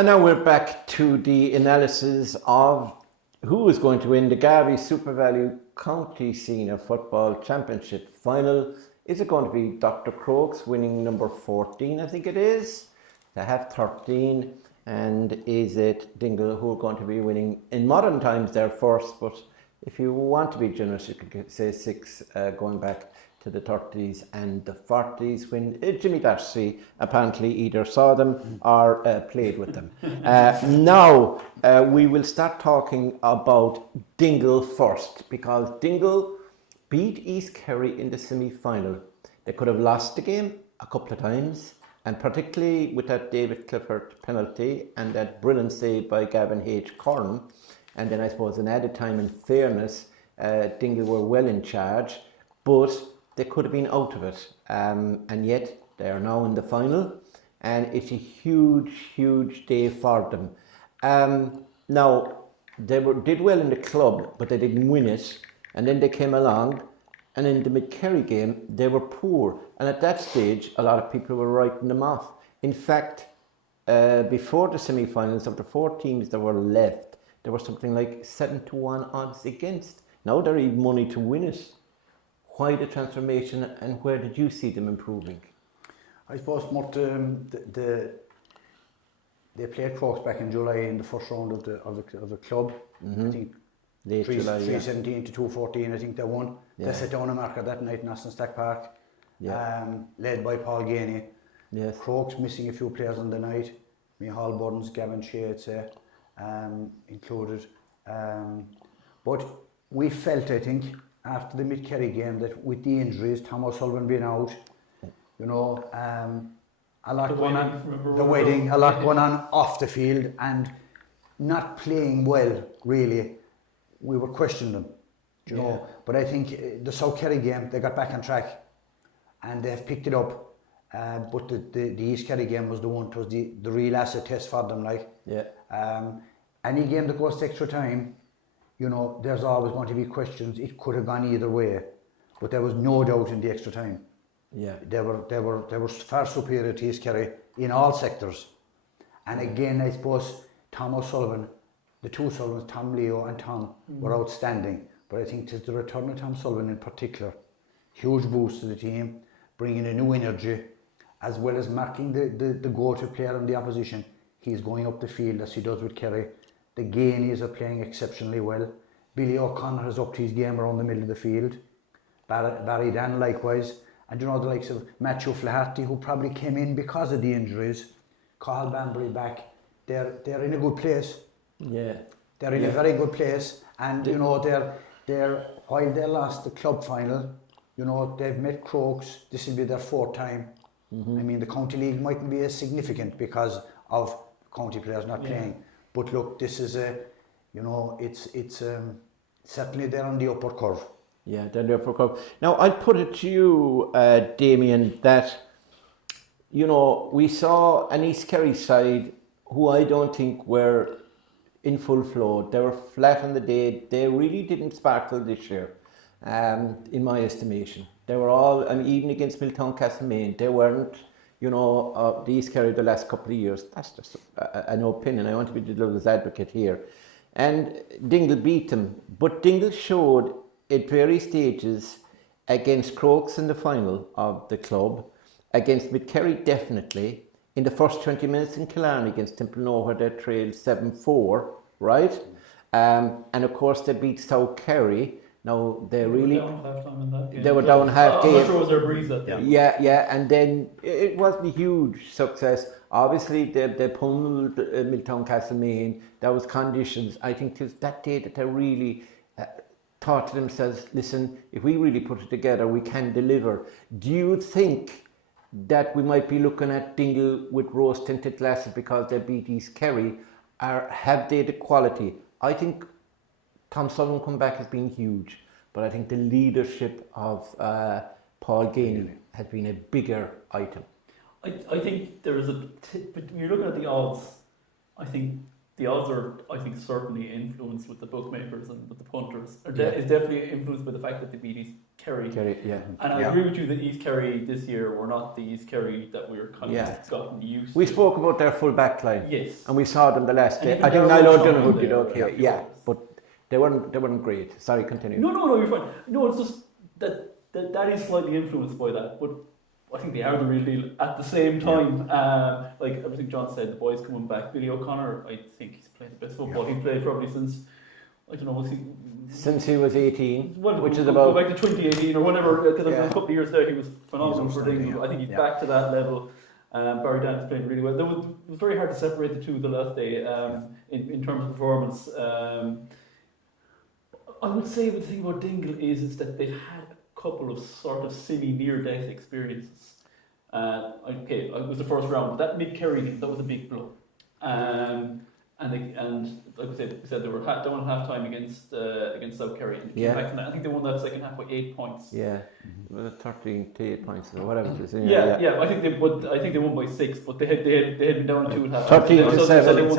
And now we're back to the analysis of who is going to win the Garveys SuperValu County Senior Football Championship final. Is it going to be Dr Crokes winning number 14, I think it is? They have 13. And is it Dingle who are going to be winning in modern times their first? But if you want to be generous, you could say 6 going back to the 30s and the 40s when Jimmy Darcy apparently either saw them or played with them. Now we will start talking about Dingle first, because Dingle beat East Kerry in the semi-final. They could have lost the game a couple of times, and particularly with that David Clifford penalty and that brilliant save by Gavin H. Corn. And then I suppose in added time and fairness, Dingle were well in charge, but they could have been out of it. And yet they are now in the final, and it's a huge day for them. Now, they did well in the club, but they didn't win it. And then they came along, and in the Mid-Kerry game, they were poor. And at that stage, a lot of people were writing them off. In fact, before the semi-finals, of the 4 teams that were left, there was something like 7-1 odds against. Now they're even money to win it. Why the transformation, and where did you see them improving? I suppose Murt, they played Crokes back in July in the first round of the club. Mm-hmm. I think late July, 3-17 to 2-14. I think they won. Yeah. They set down a marker that night in Aston Stack Park. Yeah. Led by Paul Gainey. Yes. Crokes missing a few players on the night. Micheál Burns, Gavin Shea, included. But we felt, I think, after the Mid-Kerry game, that with the injuries, Tom O'Sullivan being out, you know, a lot going on, a lot going on off the field, and not playing well, really. We were questioning them, you know. But I think the South Kerry game, they got back on track, and they've picked it up. But the East Kerry game was the one, it was the real acid test for them, like. Yeah. Any game that goes to extra time, you know, there's always going to be questions. It could have gone either way, but there was no doubt in the extra time. Yeah, they were far superior to East Kerry in all sectors. And again, I suppose Tom O'Sullivan, the two Sullivans, Tom Leo and Tom, were outstanding. But I think it's the return of Tom Sullivan in particular, huge boost to the team, bringing a new energy, as well as marking the go-to player in the opposition. He's going up the field as he does with Kerry. The Gainies are playing exceptionally well. Billy O'Connor has upped his game around the middle of the field. Barry Dan likewise. And you know, the likes of Matthew Flaherty, who probably came in because of the injuries. Cathal Banbury back. They're in a good place. Yeah. They're in a very good place. And you know, they're while they lost the club final, you know, they've met Crokes. This will be their 4th time. Mm-hmm. I mean, the county league mightn't be as significant because of county players not playing. But look, this is it's certainly they're on the upward curve. Yeah, they're on the upward curve. Now, I'll put it to you, Damien, that, you know, we saw an East Kerry side who I don't think were in full flow. They were flat on the day. They really didn't sparkle this year, in my estimation. They were all, I mean, even against Milltown Castlemaine, they weren't, you know, the East Kerry the last couple of years. That's just an opinion. I want to be the devil's advocate here. And Dingle beat them. But Dingle showed at various stages against Crokes in the final of the club, against Mid-Kerry definitely, in the first 20 minutes in Killarney against Templenoe where they trailed 7-4, right? And of course they beat South Kerry. Now they really they were down half game. I'm not sure it was their breeze that day. Yeah, and then it wasn't a huge success. Obviously they pummeled Milltown Castlemaine. There was conditions. I think it was that day that they really thought to themselves, listen, if we really put it together, we can deliver. Do you think that we might be looking at Dingle with rose-tinted glasses because they beat East Kerry, or have they the quality? I think Tom Sullivan come back has been huge, but I think the leadership of Paul Gainey has been a bigger item. I think there is but when you're looking at the odds, I think the odds are, I think, certainly influenced with the bookmakers and with the punters. It's definitely influenced by the fact that they beat East Kerry. Yeah. And I agree with you that East Kerry this year were not the East Kerry that we're kind of gotten used to. We spoke about their full back line. Yes. And we saw them the last day. And I think Niall O'Donoghue did okay. Yeah. But they weren't great. Sorry, continue. No, you're fine. No, it's just that is slightly influenced by that. But I think they are the real deal at the same time. Like everything John said, the boys coming back. Billy O'Connor, I think he's played the best football he's played probably since, I don't know, since he was 18, which is go about... back to 2018 or whatever, because a couple of years there he was phenomenal for Dingle. I think he's back to that level. Barry Dan's playing really well. It was very hard to separate the two the last day in terms of performance. I would say the thing about Dingle is that they've had a couple of sort of silly near-death experiences. Okay, it was the first round, but that mid-Kerry game, that was a big blow. And like I said, they were down at half time against South Kerry. And they came back from that. I think they won that second half by 8 points. Yeah, was it 13 to 8 points or whatever it is? Yeah. I think they won by 6, but they had been down 2 at half. 13 to 7.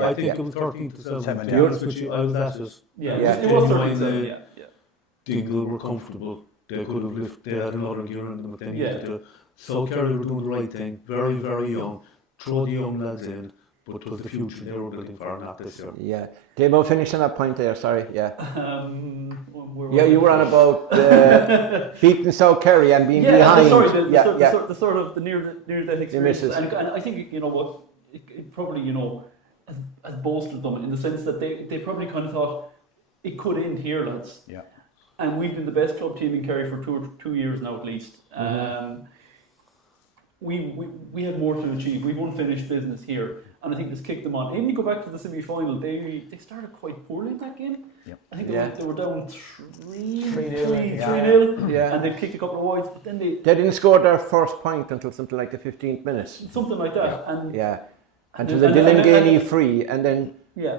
I think it was 13 to 7. To be honest with you, I was at it. It was 13 to 7. Dingle were comfortable. They could have lifted. They had another gear in them. But then South Kerry were doing the right thing. Very, very young. Throw the young lads in. But it was the future they were building for, not this year. Yeah. Dave, I'll finish on that point there, sorry. Yeah. You were on about beating South Kerry and being behind. The sort of the near that experience. And I think, you know what, it probably, you know, has bolstered them in the sense that they probably kind of thought it could end here, lads. Yeah. And we've been the best club team in Kerry for 2 years now at least. We have more to achieve. We've unfinished business here, and I think this kicked them on. Even you go back to the semi-final, they started quite poorly in that game. Yep. I think they were down 3-0, and they kicked a couple of wides, but then they didn't score their first point until something like the 15th minute. Something like that, until the Dylan Gainey free, and then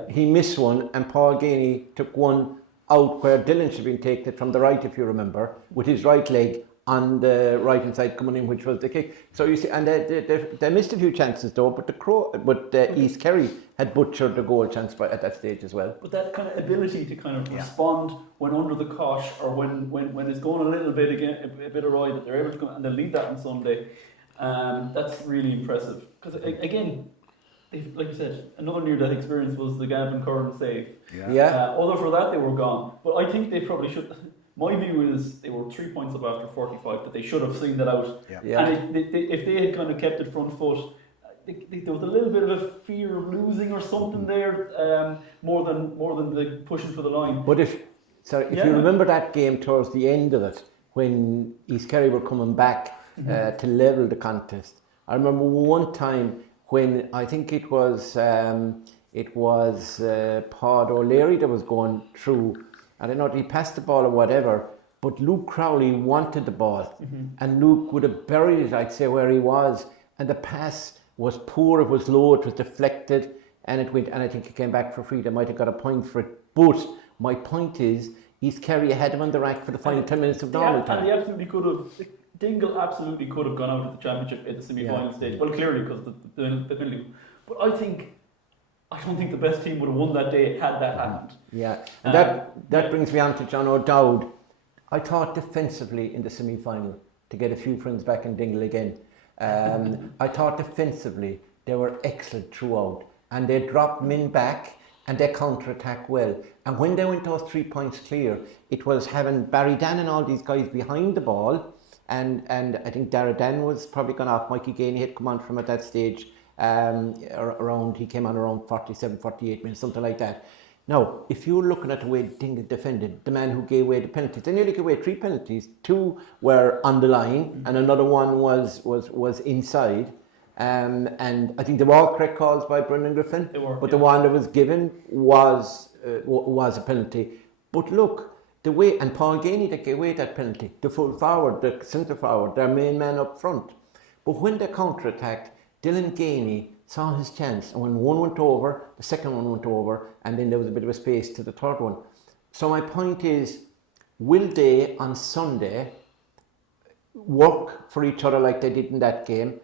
he missed one, and Paul Gainey took one out where Dylan should have been taken from the right, if you remember, with his right leg on the right hand side coming in, which was the kick. So you see, and they missed a few chances though, but East Kerry had butchered the goal chance at that stage as well. But that kind of ability to kind of respond when under the cosh, or when it's going a little bit again, a bit awry, that they're able to come and they lead that on Sunday. That's really impressive, because again, like you said, another near-death experience was the Gavin Curran save. Other for that, they were gone. But I think they probably should. My view is they were 3 points up after 45, that they should have seen that out. And if they had kind of kept it front foot, there was a little bit of a fear of losing or something there, more than the pushing for the line. But if you remember that game towards the end of it, when East Kerry were coming back to level the contest, I remember one time when I think it was Pod O'Leary that was going through. I don't know if he passed the ball or whatever, but Luke Crowley wanted the ball, and Luke would have buried it, I'd say, where he was, and the pass was poor, it was low, it was deflected, and it went, and I think he came back for free. They might have got a point for it, but my point is, East Kerry had him on the rack for the final 10 minutes of normal time. And they absolutely could have. Dingle absolutely could have gone out of the championship at the semi-final stage. Well, clearly because the penalty. But I don't think the best team would have won that day had that happened. Yeah, and that brings me on to John O'Dowd. I thought defensively in the semi-final, to get a few friends back in Dingle again, I thought defensively they were excellent throughout, and they dropped men back and they counter-attack well. And when they went those 3 points clear, it was having Barry Dan and all these guys behind the ball, and I think Dara Dan was probably gone off. Mikey Gainey had come on from at that stage. He came on around 47, 48 minutes, something like that. Now, if you're looking at the way Dingle defended, the man who gave away the penalties, they nearly gave away 3 penalties. 2 were on the line, and another one was inside. And I think they were all correct calls by Brendan Griffin. The one that was given was a penalty. But look, the way, and Paul Gainey that gave away that penalty, the full forward, the centre forward, their main man up front. But when they counter-attacked, Dylan Gainey saw his chance, and when one went over, the second one went over, and then there was a bit of a space to the third one. So my point is, will they on Sunday work for each other like they did in that game,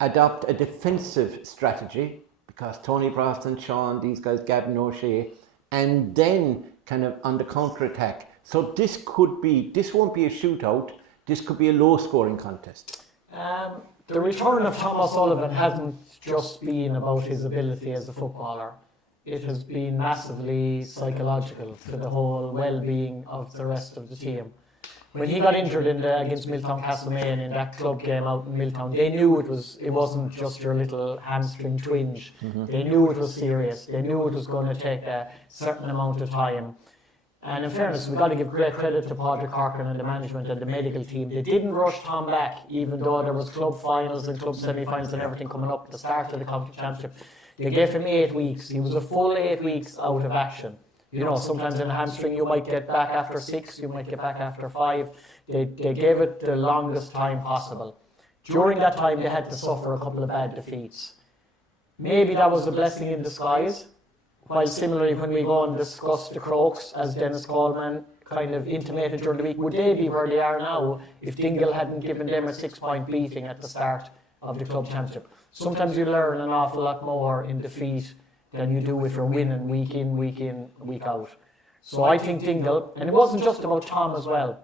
adopt a defensive strategy, because Tony Brosnan, Sean, these guys, Gavin O'Shea, and then kind of on the counter-attack. So this won't be a shootout, this could be a low-scoring contest. The return of Thomas Sullivan hasn't just been about his ability as a footballer. It has been massively psychological to the whole well-being of the rest of the team. When he got injured against Milltown Castlemaine in that club game out in Milltown, they knew it wasn't just your little hamstring twinge. Mm-hmm. They knew it was serious. They knew it was going to take a certain amount of time. And in fairness, we've got to give great credit to Padraig Corcoran and the management and the medical team. They didn't rush Tom back, even though there was club finals and club semi-finals and everything coming up at the start of the county championship. They gave him 8 weeks. He was a full 8 weeks out of action. You know, sometimes in a hamstring you might get back after 6, you might get back after 5. They gave it the longest time possible. During that time they had to suffer a couple of bad defeats. Maybe that was a blessing in disguise. While similarly when we go and discuss the Crokes, as Dennis Coleman kind of intimated during the week, would they be where they are now if Dingle hadn't given them a 6-point beating at the start of the club championship? Sometimes you learn an awful lot more in defeat than you do if you're winning week in, week out. So I think Dingle, and it wasn't just about Tom as well.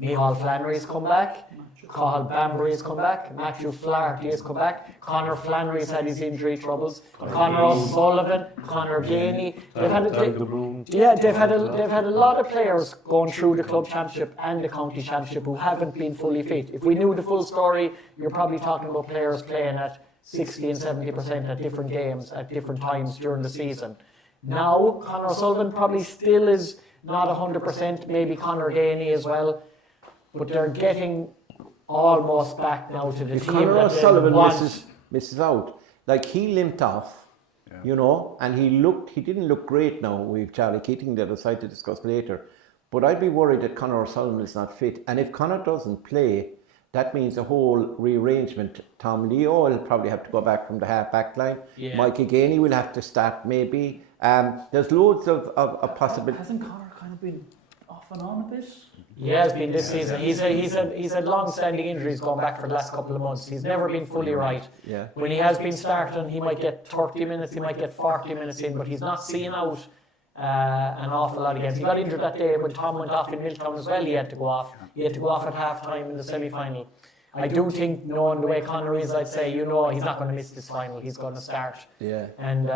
Micheál Flannery's come back, Cathal Bambury's come back, Matthew Flaherty has come back, Conor Flannery's had his injury troubles, Conor O'Sullivan, Conor Ganey. They've had a lot of players going through the club championship and the county championship who haven't been fully fit. If we knew the full story, you're probably talking about players playing at 60 and 70% at different games at different times during the season. Now, Conor O'Sullivan probably still is not 100%, maybe Conor Ganey as well, but they're getting almost back now to the team. Conor O'Sullivan misses out. Like, he limped off, you know, and he didn't look great now with Charlie Keating, the other side to discuss later. But I'd be worried that Conor O'Sullivan is not fit. And if Conor doesn't play, that means a whole rearrangement. Tom Leo will probably have to go back from the half-back line. Yeah. Mikey Ganey will have to start maybe. There's loads of possibilities. Hasn't Conor kind of been off and on a bit? He has been this season. He's had long-standing injuries going back for the last couple of months. He's never been fully right. Yeah. When he has been starting, he might get 30 minutes, he might get 40 minutes in, but he's not seeing out an awful lot of games. He got injured that day when Tom went off in Milltown as well. He had to go off. He had to go off at half-time in the semi-final. I do think, knowing the way Conor is, I'd say, you know, he's not going to miss this final. He's going to start. Yeah. And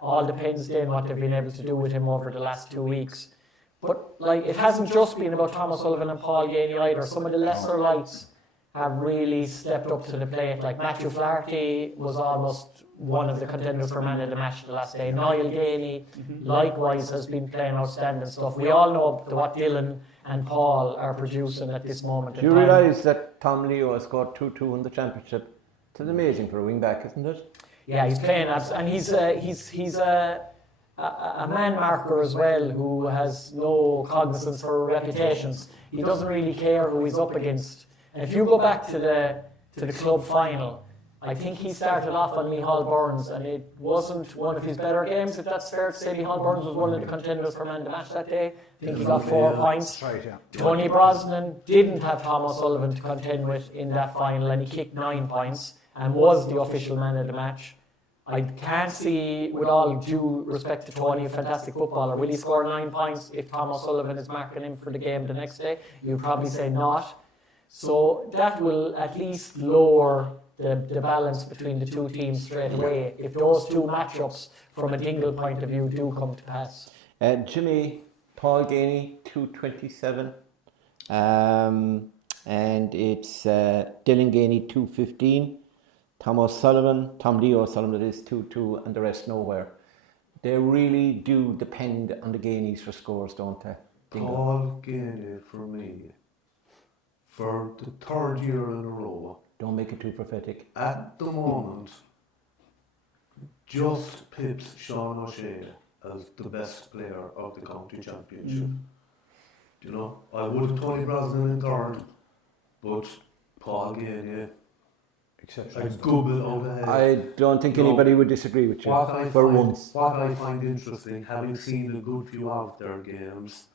all depends then what they've been able to do with him over the last 2 weeks. But like, it hasn't just been about Thomas Sullivan and Paul Ganey either. Some of the lesser lights have really stepped up to the plate. Like Matthew Flaherty was almost one of the contenders for man of the match the last day. Niall Ganey, likewise, has been playing outstanding stuff. We all know what Dylan and Paul are producing at this moment in time. Do you realise that Tom Leo has scored 2-2 in the championship? It's amazing for a wing back, isn't it? Yeah, he's playing, and he's a man marker as well, who has no cognizance for reputations. He doesn't really care who he's up against. And if you go back to the club final, I think he started off on Micheál Burns, and it wasn't one of his better games, if that's fair to say. Micheál Burns was one of the contenders for man of the match that day. I think he got 4 points. Right, yeah. Tony Brosnan didn't have Thomas Sullivan to contend with in that final, and he kicked 9 points and was the official man of the match. I can't see, with all due respect to Tony, a fantastic footballer, will he score 9 points if Thomas Sullivan is marking him for the game the next day? You'd probably say not. So that will at least lower the balance between the two teams straight away if those two matchups from a Dingle point of view do come to pass. Jimmy, Paul Ganey, 227. And it's Dylan Ganey, 215. Tom Leo O'Sullivan, that is 2-2, and the rest nowhere. They really do depend on the Ganeys for scores, don't they? Paul Ganey for me, for the 3rd year in a row. Don't make it too prophetic. At the moment, just pips Sean O'Shea as the best player of the county championship. You know, I would have Tony Brosnan in 3rd, but Paul Ganey, a good bit out ahead. I don't think anybody would disagree with you once. What I find interesting, having seen a good few of their games,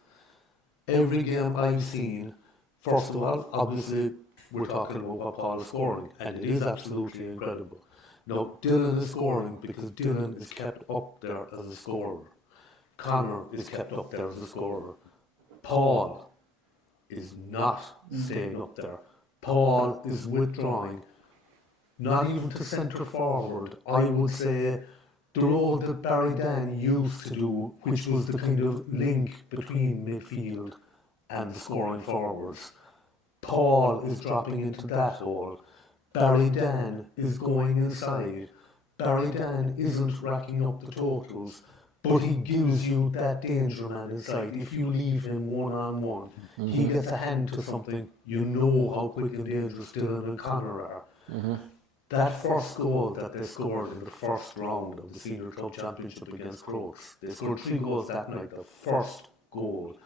every game I've seen, first of all, obviously, we're talking about what Paul is scoring, and it is absolutely incredible. Now, Dylan is scoring because Dylan is kept up there as a scorer. Connor is kept up there as a scorer. Paul is not staying up there. Paul is withdrawing, not even to centre forward. I would say the role that Barry Dan used to do, which was the kind of link between midfield and the scoring forwards. Paul is dropping into that hole. Barry Dan is going inside. Barry Dan isn't racking up the totals, but he gives you that danger man inside. If you leave him one-on-one, he gets a hand to something, you know how quick and dangerous Dylan and Connor are. That first goal that they scored in the first round of the Senior Club Championship against Crokes, they scored 3 goals that night. The first goal,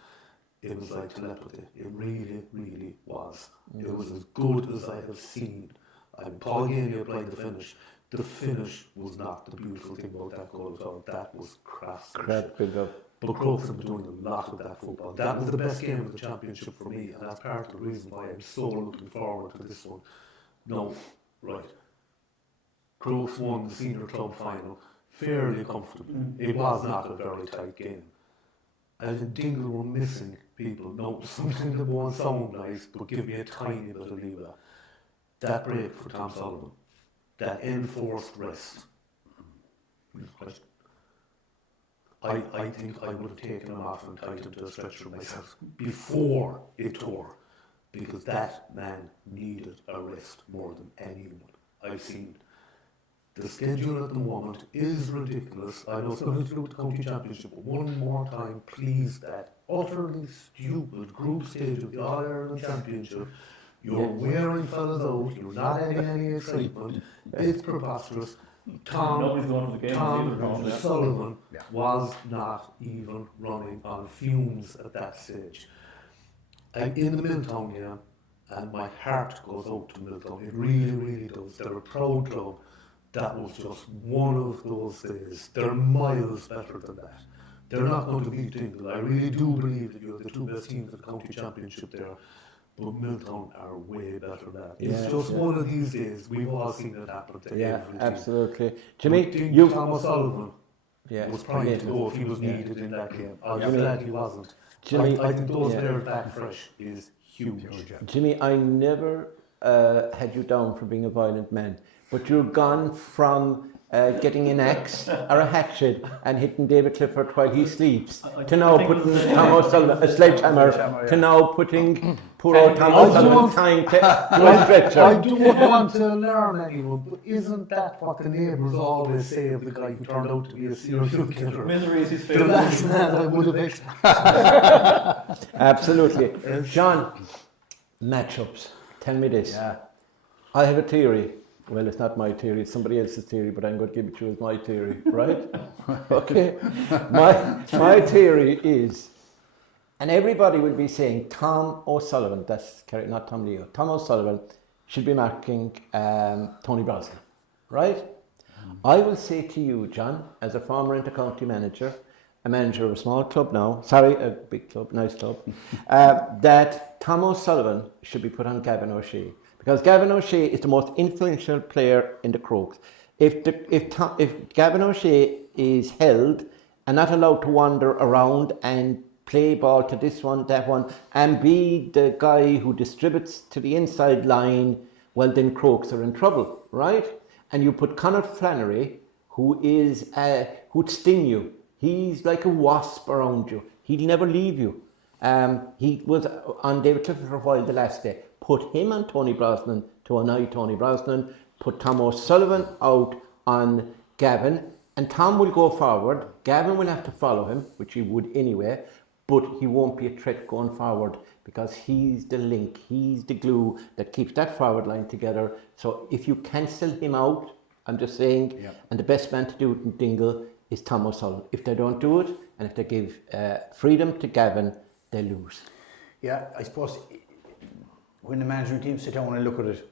it was like telepathy. It really, really was. It was as good as I have seen. And Paul Ganey applied the finish. The finish was not the beautiful thing about that goal at all. That was craftsmanship. But Crokes have been doing a lot of that football. That was the best game of the championship for me, and that's part of the reason why I'm so looking forward to this one. No, right. Crokes won the Senior Club final fairly comfortably. It was not a very tight game. And Dingle were missing people. No, something that won't sound nice, but give me a tiny bit of leeway. That break for Tom Sullivan, that enforced rest. I think I would have taken him off and tied him to a stretcher myself before it tore, because that man needed a rest more than anyone I've seen. The schedule at the moment is ridiculous. I know it's going to do with the county championship, but one more time, please, that utterly stupid group stage of the All-Ireland Championship. You're wearing fellas out, you're not adding any excitement, it's preposterous. Tom Sullivan was not even running on fumes at that stage. I'm in the Milltown game, and my heart goes out to Milltown. It really, really does. They're a proud club. That was just one of those days. They're miles better than that. They're not going to beat Dingle. I really do believe that you have the 2 best teams in the county championship there. But Milltown are way better than that. It's just one of these days. We've all seen it happen to every team. Absolutely. Jimmy, Thomas Sullivan was primed to go if he was needed in that game. I'm glad he wasn't. Jimmy, I think those players back fresh is huge. Jimmy, I never had you down for being a violent man, but you're gone from getting an axe or a hatchet and hitting David Clifford while he sleeps to now putting Tom O'Sullivan, a sledgehammer, to now putting poor old Tom O'Sullivan tying to a stretcher. I don't want to alarm anyone, but isn't that what the neighbours always say of the guy who turned out to be a serial killer? Misery is his The favourite. last man I would have expected. Absolutely. John, matchups. Tell me this. I have a theory. Well, it's not my theory, it's somebody else's theory, but I'm going to give it to you as my theory, right? Okay. My theory is, and everybody will be saying Tom O'Sullivan, that's Kerry, not Tom Leo, Tom O'Sullivan should be marking Tony Brosnan, right? I will say to you, John, as a former intercounty manager, a manager of a small club now, sorry, a big club, nice club, that Tom O'Sullivan should be put on Gavin O'Shea. Because Gavin O'Shea is the most influential player in the Crokes. If Gavin O'Shea is held and not allowed to wander around and play ball to this one, that one, and be the guy who distributes to the inside line, well then Crokes are in trouble, right? And you put Conor Flannery, who'd sting you. He's like a wasp around you. He'll never leave you. He was on David Clifford for a while the last day. Put him on Tony Brosnan to annoy Tony Brosnan. Put Tom O'Sullivan out on Gavin. And Tom will go forward. Gavin will have to follow him, which he would anyway. But he won't be a threat going forward because he's the link. He's the glue that keeps that forward line together. So if you cancel him out, I'm just saying, and the best man to do it in Dingle is Tom O'Sullivan. If they don't do it, and if they give freedom to Gavin, they lose. Yeah, I suppose when the management team sit down and look at it,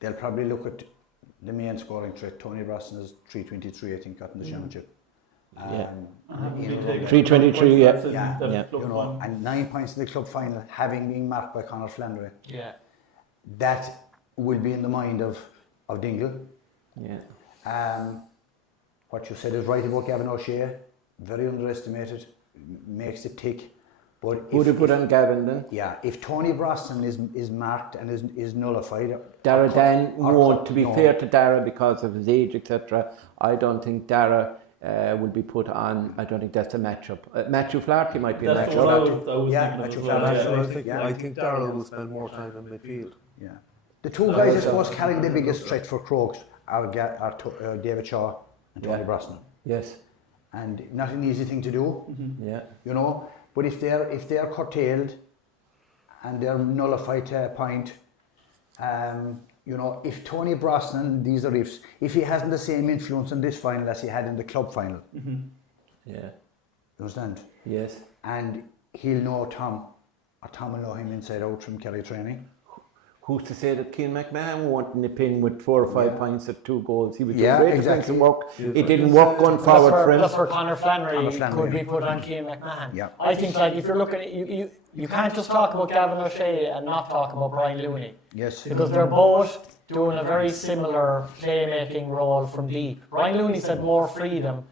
they'll probably look at the main scoring threat. Tony Brosnan is 323, I think, got in the championship. 323, you know, and 9 points in the club final, having been marked by Conor Flannery. Yeah. That will be in the mind of Dingle. Yeah. What you said is right about Gavin O'Shea. Very underestimated. Makes it tick. But who do you put on Gavin then? Yeah, if Tony Brosnan is marked and is nullified. Dara Dan won't, to be fair to Dara, because of his age, etc. I don't think Dara will be put on. I don't think that's a matchup. Matthew Flaherty might be a matchup. Matthew Flaherty. I think Dara will spend more time in midfield. Yeah. The two guys, I suppose, carrying the biggest threat for Crokes are David Shaw and Tony Brosnan. Yes. And not an easy thing to do. Mm-hmm. Yeah. You know, but if they're curtailed and they're nullified to a point, you know, if Tony Brosnan, these are ifs, if he hasn't the same influence in this final as he had in the club final. Mm-hmm. Yeah. You understand? Yes. And he'll know Tom, or Tom will know him inside out from Kerry training. Who's to say that Keane McMahon won't nip in with 4 or 5 points at 2 goals? He would do great things and work. It didn't work going forward for him. That's where Conor Flannery could be put on Keane McMahon. Yeah. I think, like, if you're looking at you can't just talk about Gavin O'Shea and not talk about Brian Looney. Yes. Because they're both doing a very similar playmaking role from deep. Brian Looney's had more freedom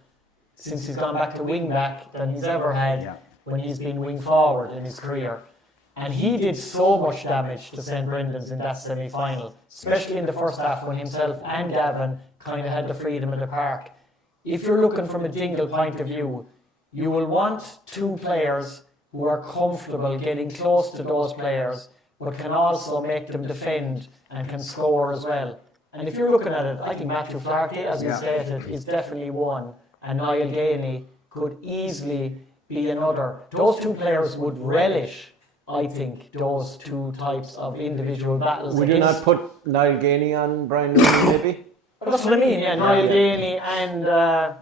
since he's gone back to wing back than he's ever had when he's been wing forward in his career. And he did so much damage to St. Brendan's in that semi-final, especially in the first half when himself and Gavin kind of had the freedom in the park. If you're looking from a Dingle point of view, you will want 2 players who are comfortable getting close to those players, but can also make them defend and can score as well. And if you're looking at it, I think Matthew Flaherty, as we stated, is definitely one, and Niall Ganey could easily be another. Those 2 players would relish, I think, those 2 types of individual battles. Would you not put Niall Ganey on Brian Looney, maybe? Well, that's what I mean, Niall Ganey and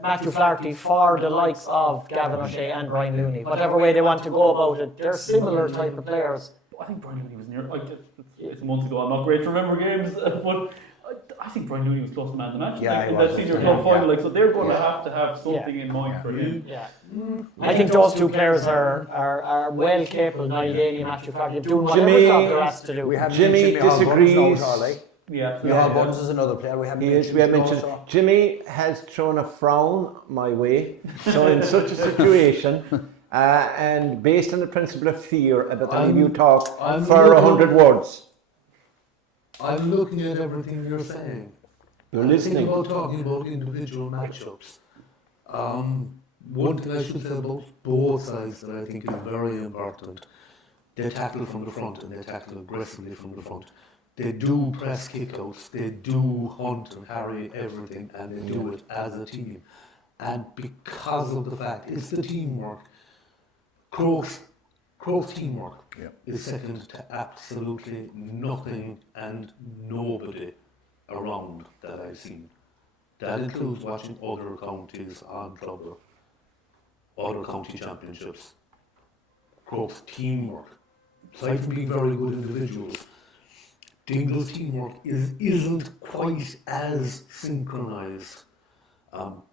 Matthew Flaherty for the likes of Gavin O'Shea and Brian Looney. Whatever way they want to go about it, they're similar type of players. I think Brian Looney was near, it's a month ago, I'm not great to remember games, but I think Brian Looney was close to man of the match in that senior club final, so they're going to have something in mind for him. Yeah. I think those 2 players are well capable, Niall Ganey and Matthew Flaherty, of doing whatever job they're asked to do. Jimmy disagrees. Micheál Buns is another player we haven't mentioned. Jimmy has thrown a frown my way. So in such a situation, and based on the principle of fear, at the time you talk for 100 words. I'm looking at everything you're saying. You're listening. About talking about individual matchups. One thing I should say about both sides that I think is very important: they tackle from the front and they tackle aggressively from the front. They do press kickouts, they do hunt and harry everything, and they do it as a team. And because of the fact it's the teamwork, Crokes teamwork is second to absolutely nothing and nobody around that I've seen. That includes watching other counties on Clubber, other county championships. Crokes teamwork, aside from being very good individuals, Dingle's teamwork isn't quite as synchronised.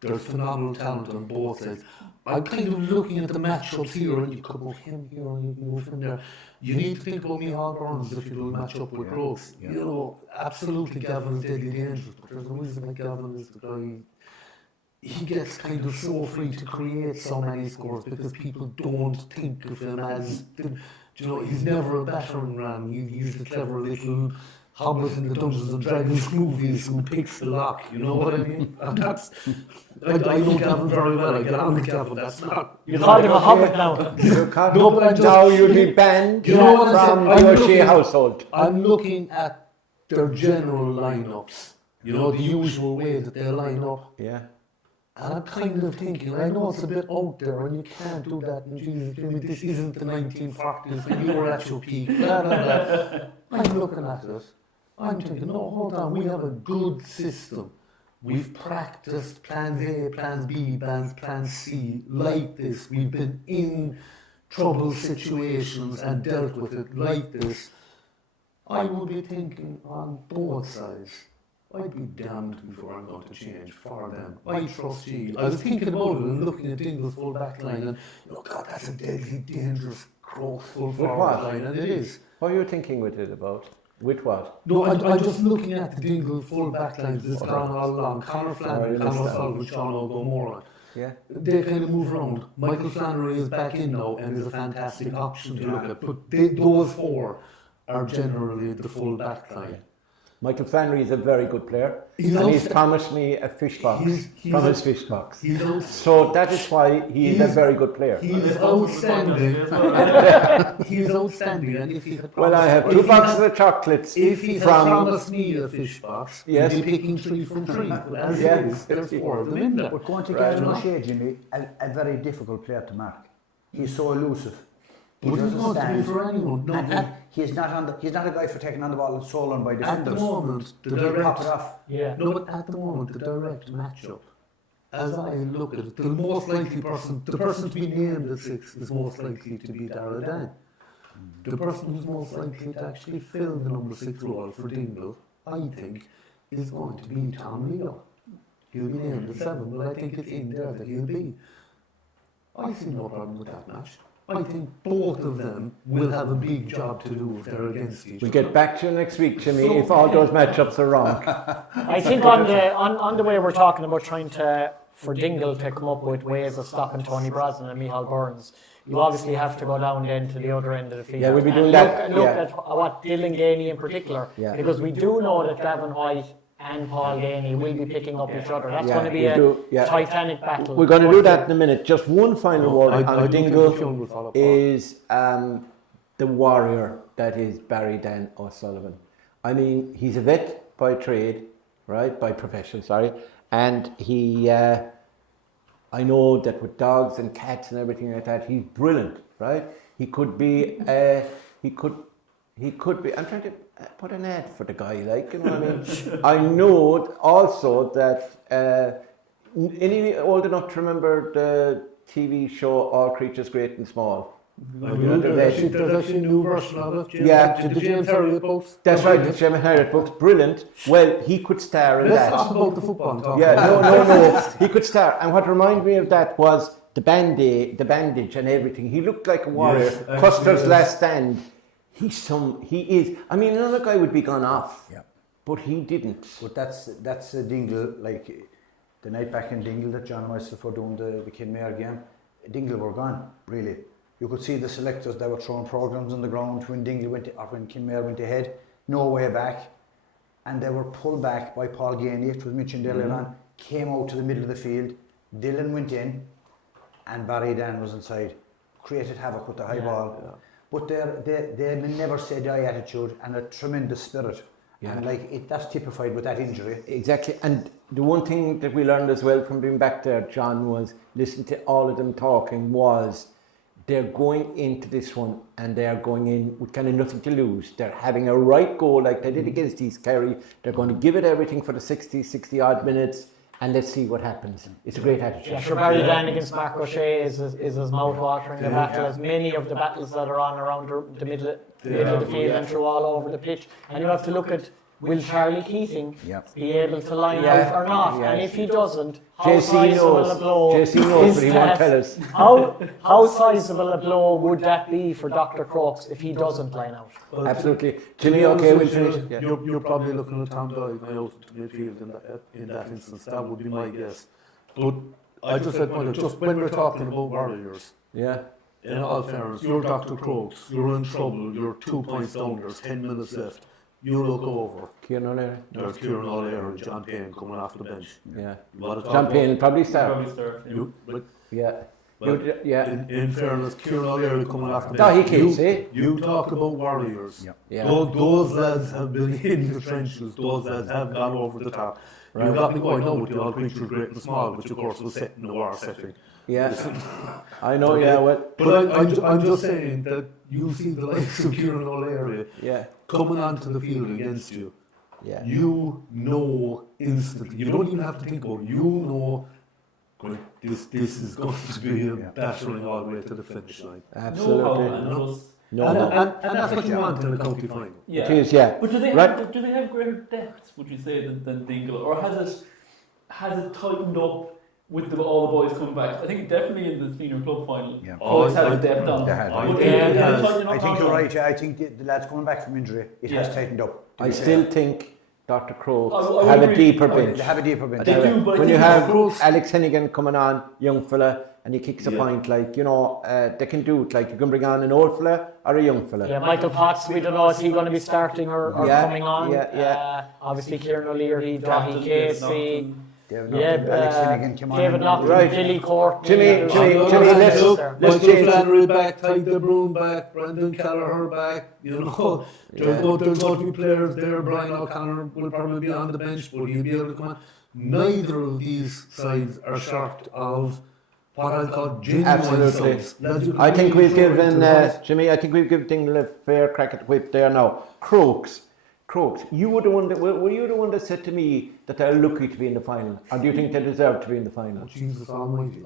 There's phenomenal talent on both sides. I'm kind of looking at the matchups here, and you could move him here and you move him there. You need to think about Micheál Burns if you do a match up with Crokes. You know, absolutely Gavin's deadly dangerous, but there's a reason that Gavin is the guy. He gets kind of so free to create so many scores because people don't think of him as, you know, he's never a battering ram. He's the clever little hobbit in the Dungeons and Dragons movies who picks the lock, you know what I mean? And that's, I know Gavin very well, I get on with Gavin, that's not... You called him a hobbit now. No, but now you'll be banned from the O'Shea household. I'm looking at their general lineups, you know, the usual way that they line up. Yeah. And I'm kind of thinking, I know it's a bit out there and you can't do that, and Jesus, Jimmy, this isn't the 1940s when you were at your peak, blah, blah, blah. I'm looking at it, I'm thinking, no, hold on, we have a good system. We've practiced plans A, plans B, plans C, like this. We've been in trouble situations and dealt with it like this. I would be thinking on both sides, I'd be damned before I'm going to change for them. I trust you. I was thinking about it and looking at Dingle's full back line and, oh God, that's a deadly dangerous Crokes full forward line, and it is. What are you thinking with it about? With what? No, I'm just looking at the Dingle full backlines that's gone all along. Conor Flannery, Conor Sullivan, Sean O'Gormoran. Yeah. They kind of move around. Michael Flannery is back in now and is a fantastic option to look at. But those four are generally the full backline. Michael Flannery is a very good player, He's promised me a fish box from his fish box. He's So that is why he is a very good player. He's outstanding. He's outstanding. And if he had Well, I have 2 boxes of chocolates if he had from... promised me a fish box, Yes. he'd be picking 3 from 3. As Yeah. it is, there's 4 of them in there. But going to Right. get no shade, Jimmy, a very difficult player to mark. He's so elusive. He But he's doesn't not to be stand. for anyone. No, And he's not a guy for taking on the ball and stolen by at the defenders. moment, the He'll pop direct it off. Yeah. No, but at the moment, the direct matchup, as I look at it, the most likely person, the person to be named at 6 is most likely to be Darragh Dan. The person who's most likely to actually fill the number 6 role for Dingle, I think, is going to be Tom Leo. He'll be named at 7, but I think it's in there that he'll be. I see no problem with that match. I think both of them will have a big job to do if they're against each We'll other. get back to you next week, Jimmy, if all those matchups are wrong. I think on the way we're talking about trying for Dingle to come up with ways of stopping Tony Brosnan and Micheál Burns, you obviously have to go down then to the other end of the field. Yeah, we'll be doing and that, Look yeah. at what Dylan Ganey in particular, Yeah. because we do know that Gavin White and Paul Ganey will be picking up each other. That's Yeah, going to be we a do, yeah. titanic battle. We're going to do that in a minute. Just one final word I on do think Dingle the film will follow is the warrior that is Barry Dan O'Sullivan. I mean, he's a vet by trade, right? By profession, sorry. And he, I know that with dogs and cats and everything like that, he's brilliant, right? He could be, he could be, I'm trying to put an ad for the guy, like, you know what I mean? I know also that, any old enough to remember the TV show All Creatures Great and Small? There's actually a new version of it. Yeah. The James Herriot books. That's right, the Jim Harriet books, brilliant. Well, he could star in Let's talk that. about the football talk. Yeah, no, he could star. And what reminded me of that was the bandage and everything. He looked like a warrior. Yes, actually, Custer's yes. Last Stand. He is. I mean, another guy would be gone off. Yeah. But he didn't. But that's a Dingle, like the night back in Dingle that John and myself were doing the Kinmare game. Dingle were gone, really. You could see the selectors that were throwing programs on the ground when Dingle when Kinmare went ahead, no way back. And they were pulled back by Paul Ganey, it was mentioned earlier on, came out to the middle of the field, Dylan went in, and Barry Dan was inside. Created havoc with the high ball. Yeah. But they never say die attitude and a tremendous spirit. Yeah. And that's typified with that injury. Exactly. And the one thing that we learned as well from being back there, John, was listening to all of them talking was they're going into this one and they are going in with kind of nothing to lose. They're having a right go like they did against East Kerry. They're going to give it everything for the 60 odd minutes and let's see what happens. It's a great attitude. Yeah, sure, Barry Dan against Mark O'Shea is as mouth-watering a battle as many of the battles that are on around the middle of the field and through all over the pitch. And you have to look at, will Charlie Keating be able to line out or not? Yeah. And if he doesn't, how JC sizable knows. a blow JC knows, is but he won't that? tell us. How sizable a blow would that be for Dr. Crokes if he doesn't line out? Absolutely. Jimmy, okay, we'll You're, finish. Yeah. you're probably looking at Tom Doyle out to midfield in that instance. That would be my guess. But I just said, just when we're talking about warriors, Yeah. in all fairness, you're Dr. Crokes, you're in trouble, you're 2 points down, there's 10 minutes left. You look over, Kieran O'Leary. there's Kieran O'Leary and John Payne coming off the bench. Yeah. You wanna talk John about- Payne probably start. Probably start. Yeah. Yeah. Well, Yeah. in fairness, Kieran O'Leary coming off the No, bench. he keeps it. You talk about warriors. Yeah. Those lads have been in the trenches. Those lads have gone over the top. Right. You got me going now with the All Creatures Great and Small, which of course was set in the war setting. Yeah. I know, Okay. yeah. Well, But I'm just saying that you see the likes of Kieran O'Leary yeah. coming onto the field against you. Yeah. You know instantly. You don't even have to think about it. You know, this is going to be a battering all the way to the finish line. Absolutely. And that's what you want in a county final. Yeah. It is, yeah. But do they Right. have greater depth? Would you say than Dingle, or has it tightened up with all the boys coming back. I think definitely in the senior club final, Yeah. boys had depth on. They had. I think you're right. I think the lads coming back from injury, it has tightened up. I still think Dr. Crokes I have agree. a deeper bench. They have a deeper bench. They do, but I when you think have Crokes- Alex Hennigan coming on, young fella, and he kicks a point, like, you know, they can do it. Like, you can bring on an old fella or a young fella. Yeah, Michael Potts, we don't know, is he going to be starting or coming on? Yeah. Obviously, Kieran O'Leary, Captain, Dahi Casey. Alex Hennigan came on. David Lofton, Right. Billy Court. Jimmy, Let's let's Michael change. Flannery back, Ty De Bruyne back, Brendan Callagher back. You know, there's going to be players there. Brian O'Connor will probably be on the bench, but he'll be able to come on. Neither of these sides are short of what I'll call genuine Absolutely. subs. I think we've given Jimmy. I think we've given Dingle a fair crack at the whip there now. Crokes, you were the one that were you the one that said to me that they're lucky to be in the final, or do you think they deserve to be in the final? Jesus Almighty!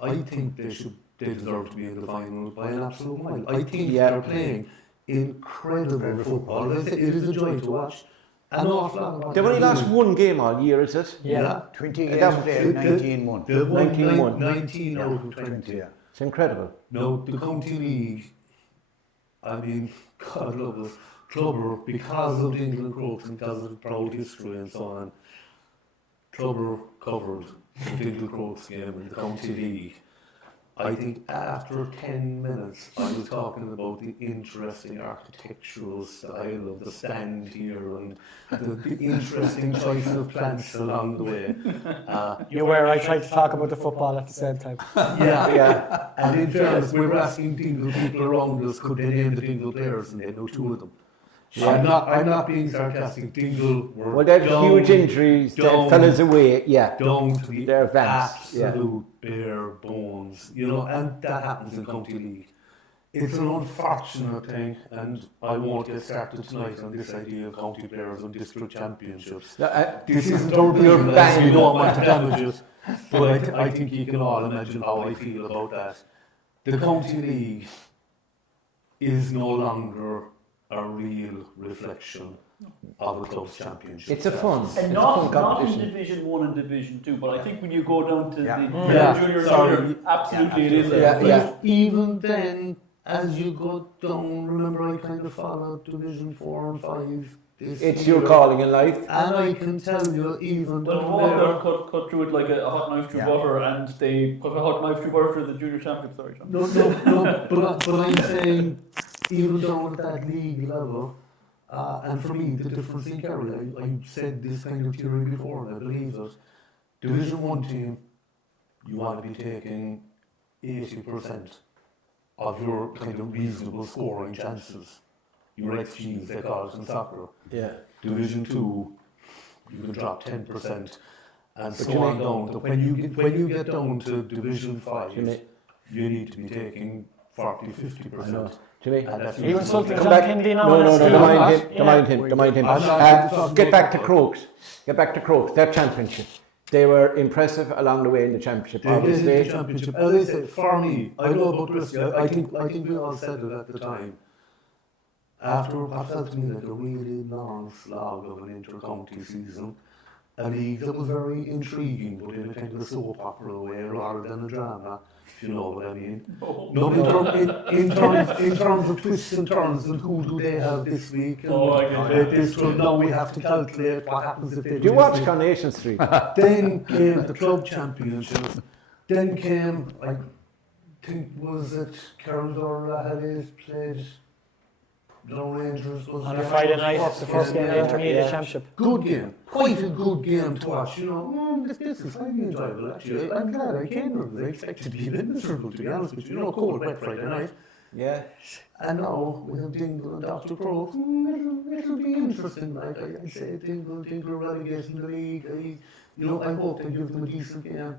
I think they deserve to be in the final by an absolute mile. I think they're playing incredible football. It is a joy to watch. An awful lot of what They've only they're lost doing. one game all year, is it? Yeah. 20 games played, 19-1. They've won 19-1. 19 out of 20. Yeah. It's incredible. No, the County League, I mean, God love us, Clubber, because of Dingle and Crokes and because of the proud history and so on, Clubber covered the Dingle Crokes game in the County League. I think after 10 minutes, I was talking about the interesting architectural style of the stand here and the interesting choice of plants along the way. You were, I tried to talk about the football at the same time. Yeah. And in fairness, we were asking Dingle people around us, could they name the Dingle players, and they know two of them. I'm not being sarcastic. Dingle were Well, they have huge injuries. The fellas away, down to the They're advanced, absolute bare bones, you know, and that happens in County League. It's an unfortunate thing, and I won't get started tonight on this idea of county players and district championships. This isn't our business, we don't want to damage it, but I think you can all imagine how I feel about that. The County League is no longer a real reflection of a club's championship. It's a fun. And it's not a fun competition. in Division 1 and Division 2, but I think when you go down to the junior sorry. absolutely it is. But even then, as you go down, remember I kind of followed Division 4 and 5. It's your calling in life. And I can tell you, even Well, Walker cut through it like a hot knife through butter, and they cut a hot knife through butter to the junior championship. Sorry, John. No, but I'm saying, even down at that league level, and for me, the difference in Kerry, I said this kind of theory before, and I believe it. Division 1 team, you want to be taking 80% of your kind of reasonable scoring chances. Your XGs, they call it in soccer. Yeah. Division 2, you can drop 10%, and so on down. But when you get down to Division 5, you need to be taking 40-50%. Jimmy, You insulting come John back. Kennedy now? No, and don't mind him. I'm not Get back to Crokes. Their championship. They were impressive along the way in the championship. They did Obviously, the championship. As I said, for me, I know about Risky. I think we all said it at the time. After what felt to me like a really long slog of an inter-county season, a league that was very intriguing, but in a kind of a soap opera way rather than a drama, if you know what I mean. In terms of twists and turns and who do they have this week, and now we have to calculate what happens if they do. do you watch Coronation Street? Then came the club championships. Then came, I think, was it Carol or had played Lone Rangers On a Friday night, the first game of the Intermediate Championship. Good game, quite a good game to watch. You know, this is highly enjoyable actually. I'm glad I came because I expected to be a bit miserable, to be honest with you. You know, cold, wet Friday night. Yeah. And now we have Dingle and Dr Crokes. It'll be interesting. Like I say, Dingle relegating the league. I hope they give them a decent game.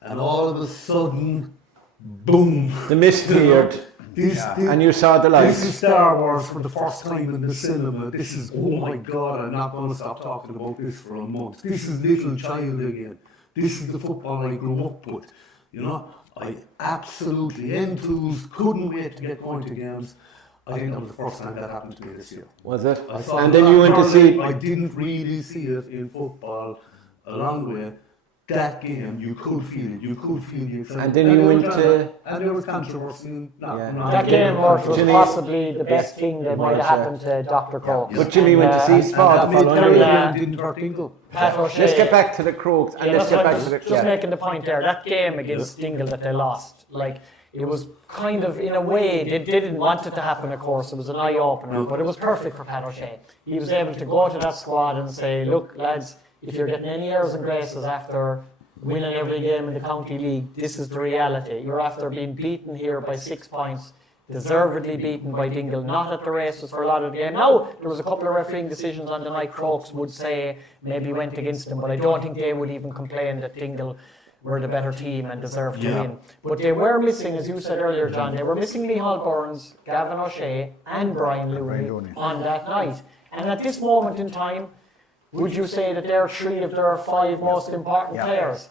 And all of a sudden, boom! The mist cleared. And you saw the light. This is Star Wars for the first time in the cinema. This is, oh my God, I'm not going to stop talking about this for a month. This is little child again. This is the football I grew up with. You know, I absolutely enthused, couldn't wait to get going to games. I think that was the first time that happened to me this year. Was it? I saw And then you went to see. I didn't really see it in football a long way. that game, you could feel it. You could feel the excitement. And then you went to... And there was controversy. That game was possibly the best thing that might have happened to Dr. Crokes. But Jimmy went to see Spot the following week. Didn't hurt Dingle. Let's get back to the Crokes and let's get back to the... Just making the point there, that game against Dingle that they lost, like, it was kind of, in a way, they didn't want it to happen, of course. It was an eye-opener, but it was perfect for Pat O'Shea. He was able to go to that squad and say, look, lads, if you're getting any airs and graces after winning every game in the county league, this is the reality. You're after being beaten here by 6 points, deservedly beaten by Dingle, not at the races for a lot of the game. Now, there was a couple of refereeing decisions on the night Crokes would say maybe went against them, but I don't think they would even complain that Dingle were the better team and deserved to win. But they were missing, as you said earlier, John, they were missing Micheál Burns, Gavin O'Shea and Brian Looney on that night. And at this moment in time, would you say that they're 3 of their 5 most important players?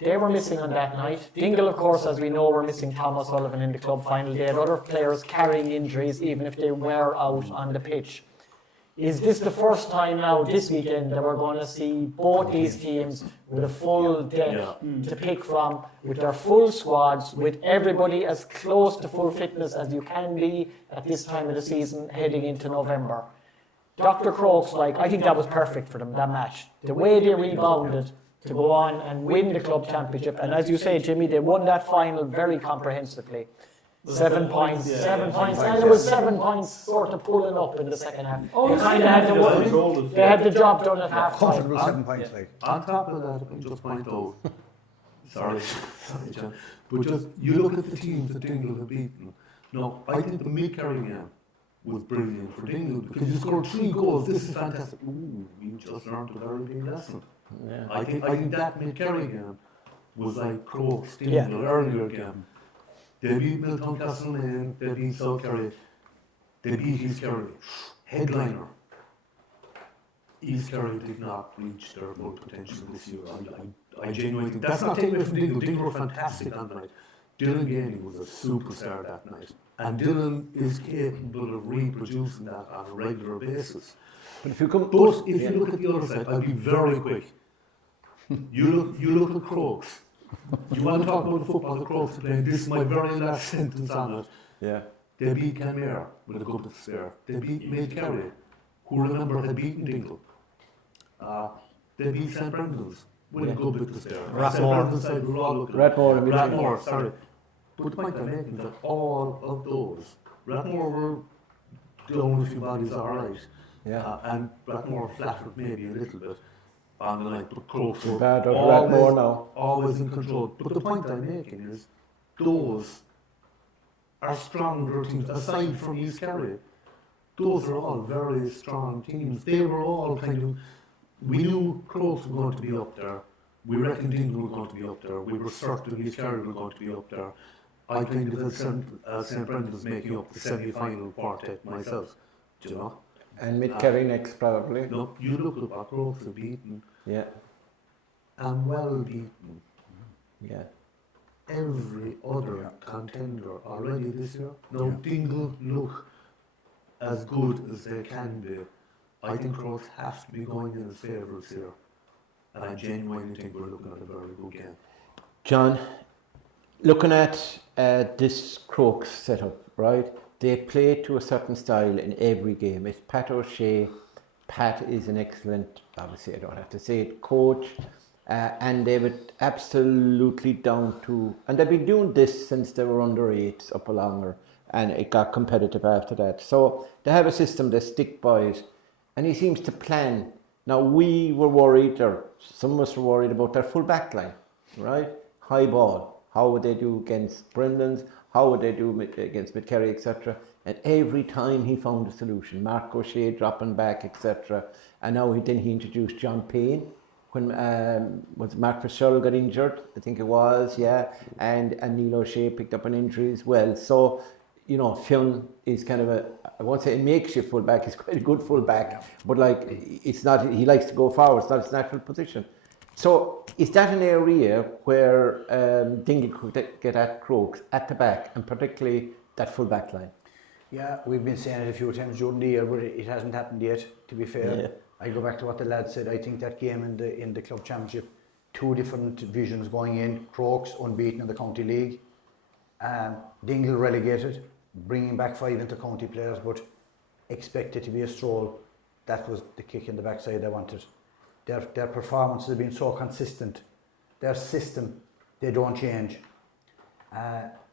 They were missing on that night. Dingle, of course, as we know, were missing Thomas Sullivan in the club final. They had other players carrying injuries, even if they were out on the pitch. Is this the first time now, this weekend, that we're going to see both these teams with a full deck to pick from, with their full squads, with everybody as close to full fitness as you can be at this time of the season heading into November? Dr. Crokes, I think that was perfect for them, that match. The way they rebounded to go on and win the club championship. And as you say, Jimmy, they won that final very comprehensively. 7 points, 7 points, and it was 7 points sort of pulling up in the second half. They kind of had the win. They had the job done at half time. Comfortable 7 points, On top of that, I just point out, sorry, John, but just, you look at the teams that Dingle have beaten. No, I think the mid-Kerry game was brilliant for Dingle because you scored 3 goals. This is fantastic. Ooh, you just learned a very big lesson. Yeah. I think that mid-Kerry game was like Crokes, Dingle, earlier game. They beat Milton Castlemaine, they beat South Kerry, they beat East Kerry. Headliner. East Kerry did not reach their full potential this year. I genuinely think that's not taken away from Dingle. Dingle were fantastic on the night. Dylan Ganey was a superstar that night. And Dylan is capable of reproducing that on a regular basis. But if you look at the other side, I'll be very quick. You look at Crokes. You want to talk about the football the Crokes are playing? This is my very last sentence on it. Yeah. They beat Canmere with a good bit to spare. They beat Maid Kerry, who remember had beaten Dingle. They beat St. Brendan's with a good bit to spare. Rathmore, sorry. But the point I'm making is that all of those, Rathmore were down a few bodies alright. Yeah. And Rathmore flattered maybe a little bit on the night, but Crokes were always in control. But the point I'm making is those are stronger teams, aside from East Kerry. Those are all very strong teams. They were all kind of, we knew Crokes were going to be up there. We reckoned Dingle were going to be up there. We were certain East Kerry were going to be up there. I kind of had St. Brendan's making up the semi-final quartet myself, do you know? And Mid-Kerry next, probably. No, you look at what Crokes have beaten. Yeah. And well beaten. Yeah. Every other contender already this year. Now, Dingle look as good as they can be. I think Crokes have to be going in as favourites here. And I genuinely think we're looking at a very good game. John, looking at this Crokes setup, right? They play to a certain style in every game. It's Pat O'Shea. Pat is an excellent, obviously I don't have to say it, coach. And they were absolutely down to, and they've been doing this since they were under 8s up a longer, and it got competitive after that. So they have a system, they stick by it, and he seems to plan. Now we were worried, or some of us were worried about their full back line, right? High ball. How would they do against Brendan's? How would they do against Mid-Kerry, etc.? And every time he found a solution. Mark O'Shea dropping back, etc. And now he introduced John Payne when was Mark Fitzgerald got injured, I think it was, yeah. And Neil O'Shea picked up an injury as well. So, you know, Fionn is kind of I won't say a makeshift fullback, he's quite a good fullback, but like it's not, he likes to go forward, it's not his natural position. So is that an area where Dingle could get at Crokes at the back, and particularly that full back line? Yeah, we've been saying it a few times during the year, but it hasn't happened yet, to be fair. Yeah. I go back to what the lads said. I think that game in the club championship, two different divisions going in. Crokes unbeaten in the county league. Dingle relegated, bringing back 5 inter-county players, but expected to be a stroll. That was the kick in the backside they wanted. Their performances have been so consistent. Their system, they don't change.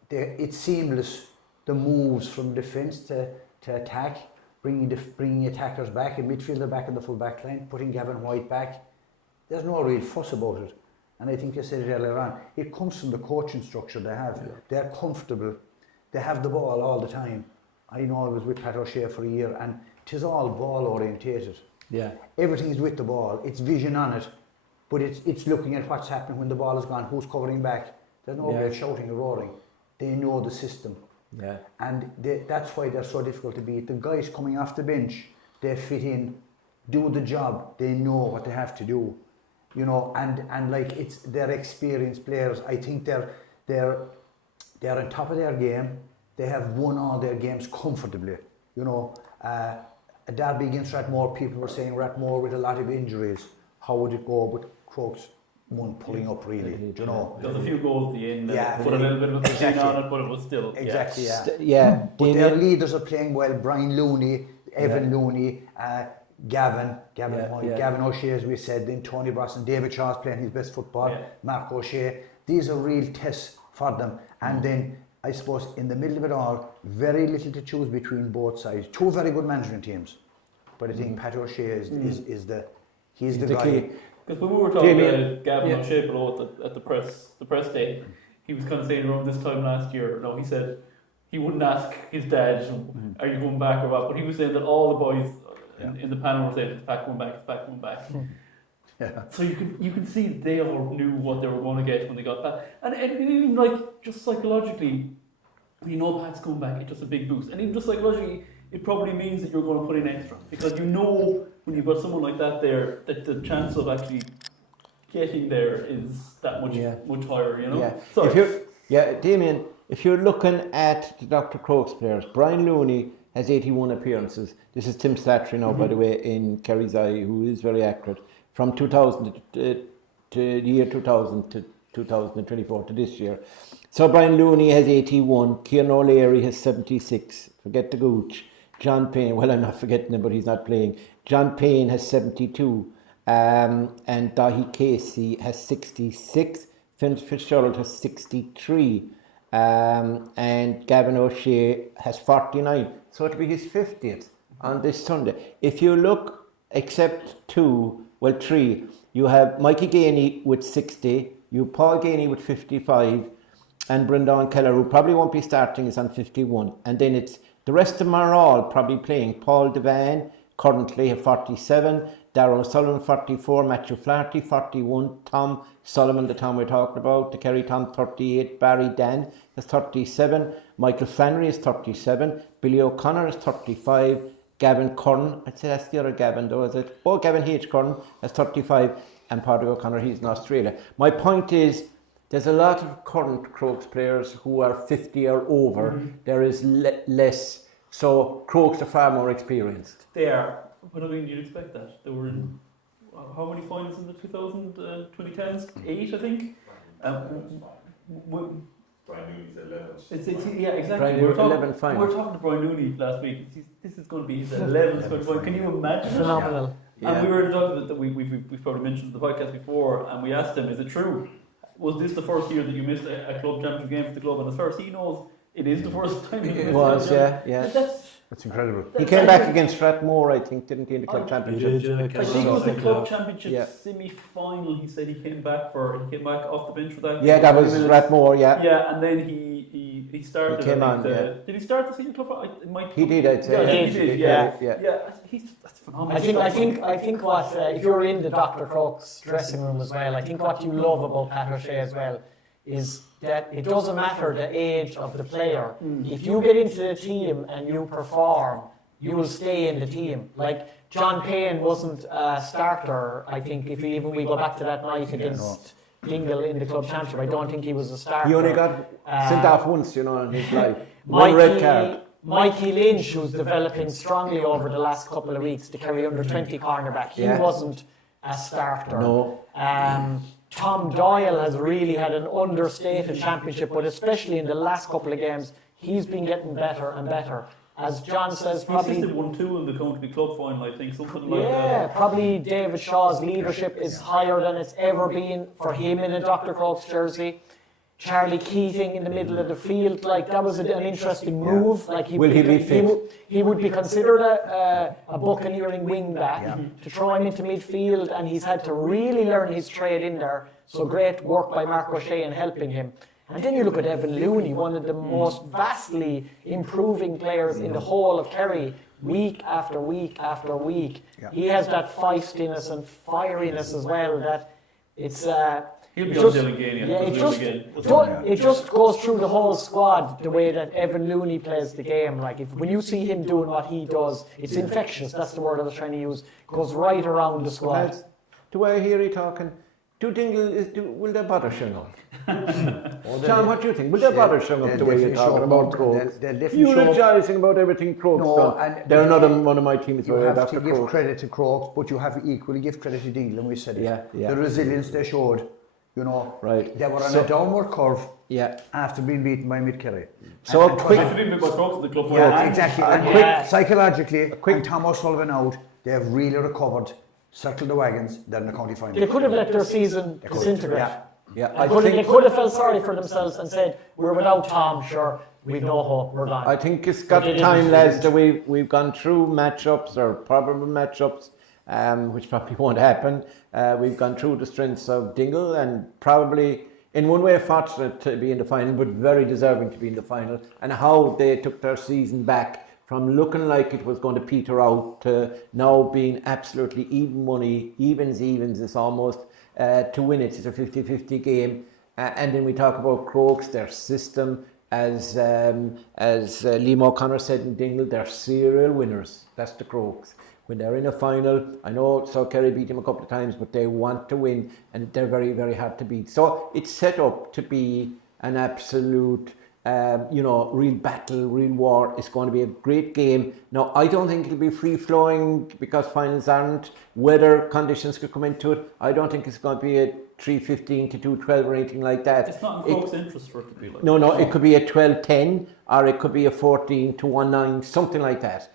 It's seamless. The moves from defence to attack, bringing attackers back, a midfielder back in the full back line, putting Gavin White back. There's no real fuss about it. And I think you said it earlier on, it comes from the coaching structure they have. Yeah. They're comfortable. They have the ball all the time. I know I was with Pat O'Shea for a year, and 'tis all ball orientated. Yeah. Everything is with the ball. It's vision on it, but it's looking at what's happening when the ball is gone, who's covering back. There's nobody shouting or roaring. They know the system. Yeah. And that's why they're so difficult to beat. The guys coming off the bench, they fit in, do the job. They know what they have to do, you know. And like they're experienced players. I think they're on top of their game. They have won all their games comfortably, you know. A derby against Rathmore, people were saying Rathmore with a lot of injuries. How would it go? But Crokes won pulling up really, you know. There was a few goals at the end that put a little bit of a machine on it, but it was still. Exactly, But their leaders are playing well. Brian Looney, Evan Looney, Gavin O'Shea, as we said, then Tony Brosnan, David Shaw's playing his best football, Mark O'Shea. These are real tests for them. And then, I suppose, in the middle of it all, very little to choose between both sides. Two very good management teams. But I think Pat O'Shea is the guy. Key. Because when we were talking about Gavin O'Shea below at the press day, he was kind of saying around this time last year, he said he wouldn't ask his dad, are you going back or what? But he was saying that all the boys in the panel were saying, it's back, going back. Yeah. So you can see they all knew what they were going to get when they got that. And even like just psychologically, when you know Pat's coming back, it's just a big boost. And even just psychologically, it probably means that you're going to put in extra. Because you know when you've got someone like that there, that the chance of actually getting there is that much higher, you know? Yeah. Sorry. Damien, if you're looking at the Dr. Crokes players, Brian Looney has 81 appearances. This is Tim Slattery now, by the way, in Kerry's eye, who is very accurate. From 2000 to the year 2000 to 2024 to this year. So Brian Looney has 81, Kieran O'Leary has 76, forget the gooch. John Payne, well, I'm not forgetting him, but he's not playing. John Payne has 72, and Dahi Casey has 66, Finn Fitzgerald has 63, and Gavin O'Shea has 49. So it'll be his 50th on this Sunday. If you look, except three, you have Mikey Gainey with 60, you Paul Gainey with 55, and Brendan Keller, who probably won't be starting, is on 51. And then the rest of them are all probably playing. Paul Devan currently at 47, Darrow Sullivan 44, Matthew Flaherty 41, Tom Sullivan, the Tom we're talking about, the Kerry Tom 38, Barry Dan is 37, Michael Flannery is 37, Billy O'Connor is 35, Gavin Curran, I'd say that's the other Gavin though, is it? Oh, Gavin H. Curran is 35, and Paddy O'Connor, he's in Australia. My point is, there's a lot of current Crokes players who are 50 or over. Mm-hmm. There is less. So Crokes are far more experienced. They are. But I mean, you'd expect that. There were how many finals in the 2010s? 8, I think. Brian Looney's 11. Exactly. Brian we were talking to Brian Looney last week. This is going to be his 11th final. Can you imagine? Phenomenal. Yeah. And we were talking that we've probably mentioned the podcast before, and we asked him, is it true? Was this the first year that you missed a club championship game for the club? And as far as he knows, it is the first time. It was, yeah. That's incredible. He came back against Strathmore, I think, didn't he, in the club championship? I think it was the club championship semi-final. He said he came back off the bench for that. Yeah, that was Strathmore. Yeah. Yeah, and then he started. He came on. Did he start the season club? He did. I'd say. He did. Yeah. That's phenomenal. I think what if you're in the Dr. Crokes dressing room as well, I think what you love about Pat O'Shea as well is that it doesn't matter the age of the player. If you get into the team and you perform, you will stay in the team. Like John Payne wasn't a starter, I think, if we go back to that night against Dingle in the club championship, I don't think he was a starter. He only got sent off once, in his life. One red card. Mikey Lynch, who's developing strongly over the last couple of weeks, the Kerry under-20 cornerback, he wasn't a starter. No. Tom Doyle has really had an understated championship, but especially in the last couple of games, he's been getting better and better. As John says, probably... He assisted 1-2 in the county club final, I think, something like that. Yeah, probably David Shaw's leadership is higher than it's ever been for him in a Dr. Crokes jersey. Charlie Keating in the middle of the field, like that was an interesting move. Like Will he be fit? He would be considered a buccaneering wing back to throw him into midfield, and he's had to really learn his trade in there. So great work by Mark O'Shea in helping him. And then you look at Evan Looney, one of the most vastly improving players in the whole of Kerry, week after week after week. Yeah. He has that feistiness and fieriness as well. That it's. He'll be on Dillingham. It just goes through the whole squad the way that Evan Looney plays the game. Like when you see him doing what he does, it's infectious. That's the word I was trying to use. It goes right around the squad. Do I hear you talking? Will they bother Shingle? John, what do you think? Will they bother Shingle the way you're talking about Crokes? Eulogising about everything Crokes done. They're another one of my teams. You have to give credit to Crokes, but you have to equally give credit to Dingle, and we said it. The resilience they showed. You know, they were on a downward curve after being beaten by Mid Kerry. So exactly. And psychologically, and Tom O'Sullivan out, they have really recovered, circled the wagons, they're in the county final. They could have let their season disintegrate. They could have felt sorry for themselves and said, we're without Tom, sure, we've no hope, we're gone. I think it's got time, lads, that we've gone through matchups or probable matchups. Which probably won't happen. We've gone through the strengths of Dingle and probably in one way fortunate to be in the final, but very deserving to be in the final, and how they took their season back from looking like it was going to peter out to now being absolutely even money, evens is almost, to win it. It's a 50-50 game. And then we talk about Crokes, their system, as Liam O'Connor said in Dingle, they're serial winners. That's the Crokes. When they're in a final, I know South Kerry beat them a couple of times, but they want to win, and they're very, very hard to beat. So it's set up to be an absolute, real battle, real war. It's going to be a great game. Now, I don't think it'll be free-flowing because finals aren't. Weather conditions could come into it. I don't think it's going to be a 3-15 to 2-12 or anything like that. It's not in Crokes' interest for it to be like No, it could be a 12-10 or it could be a 14 to 1-9, something like that.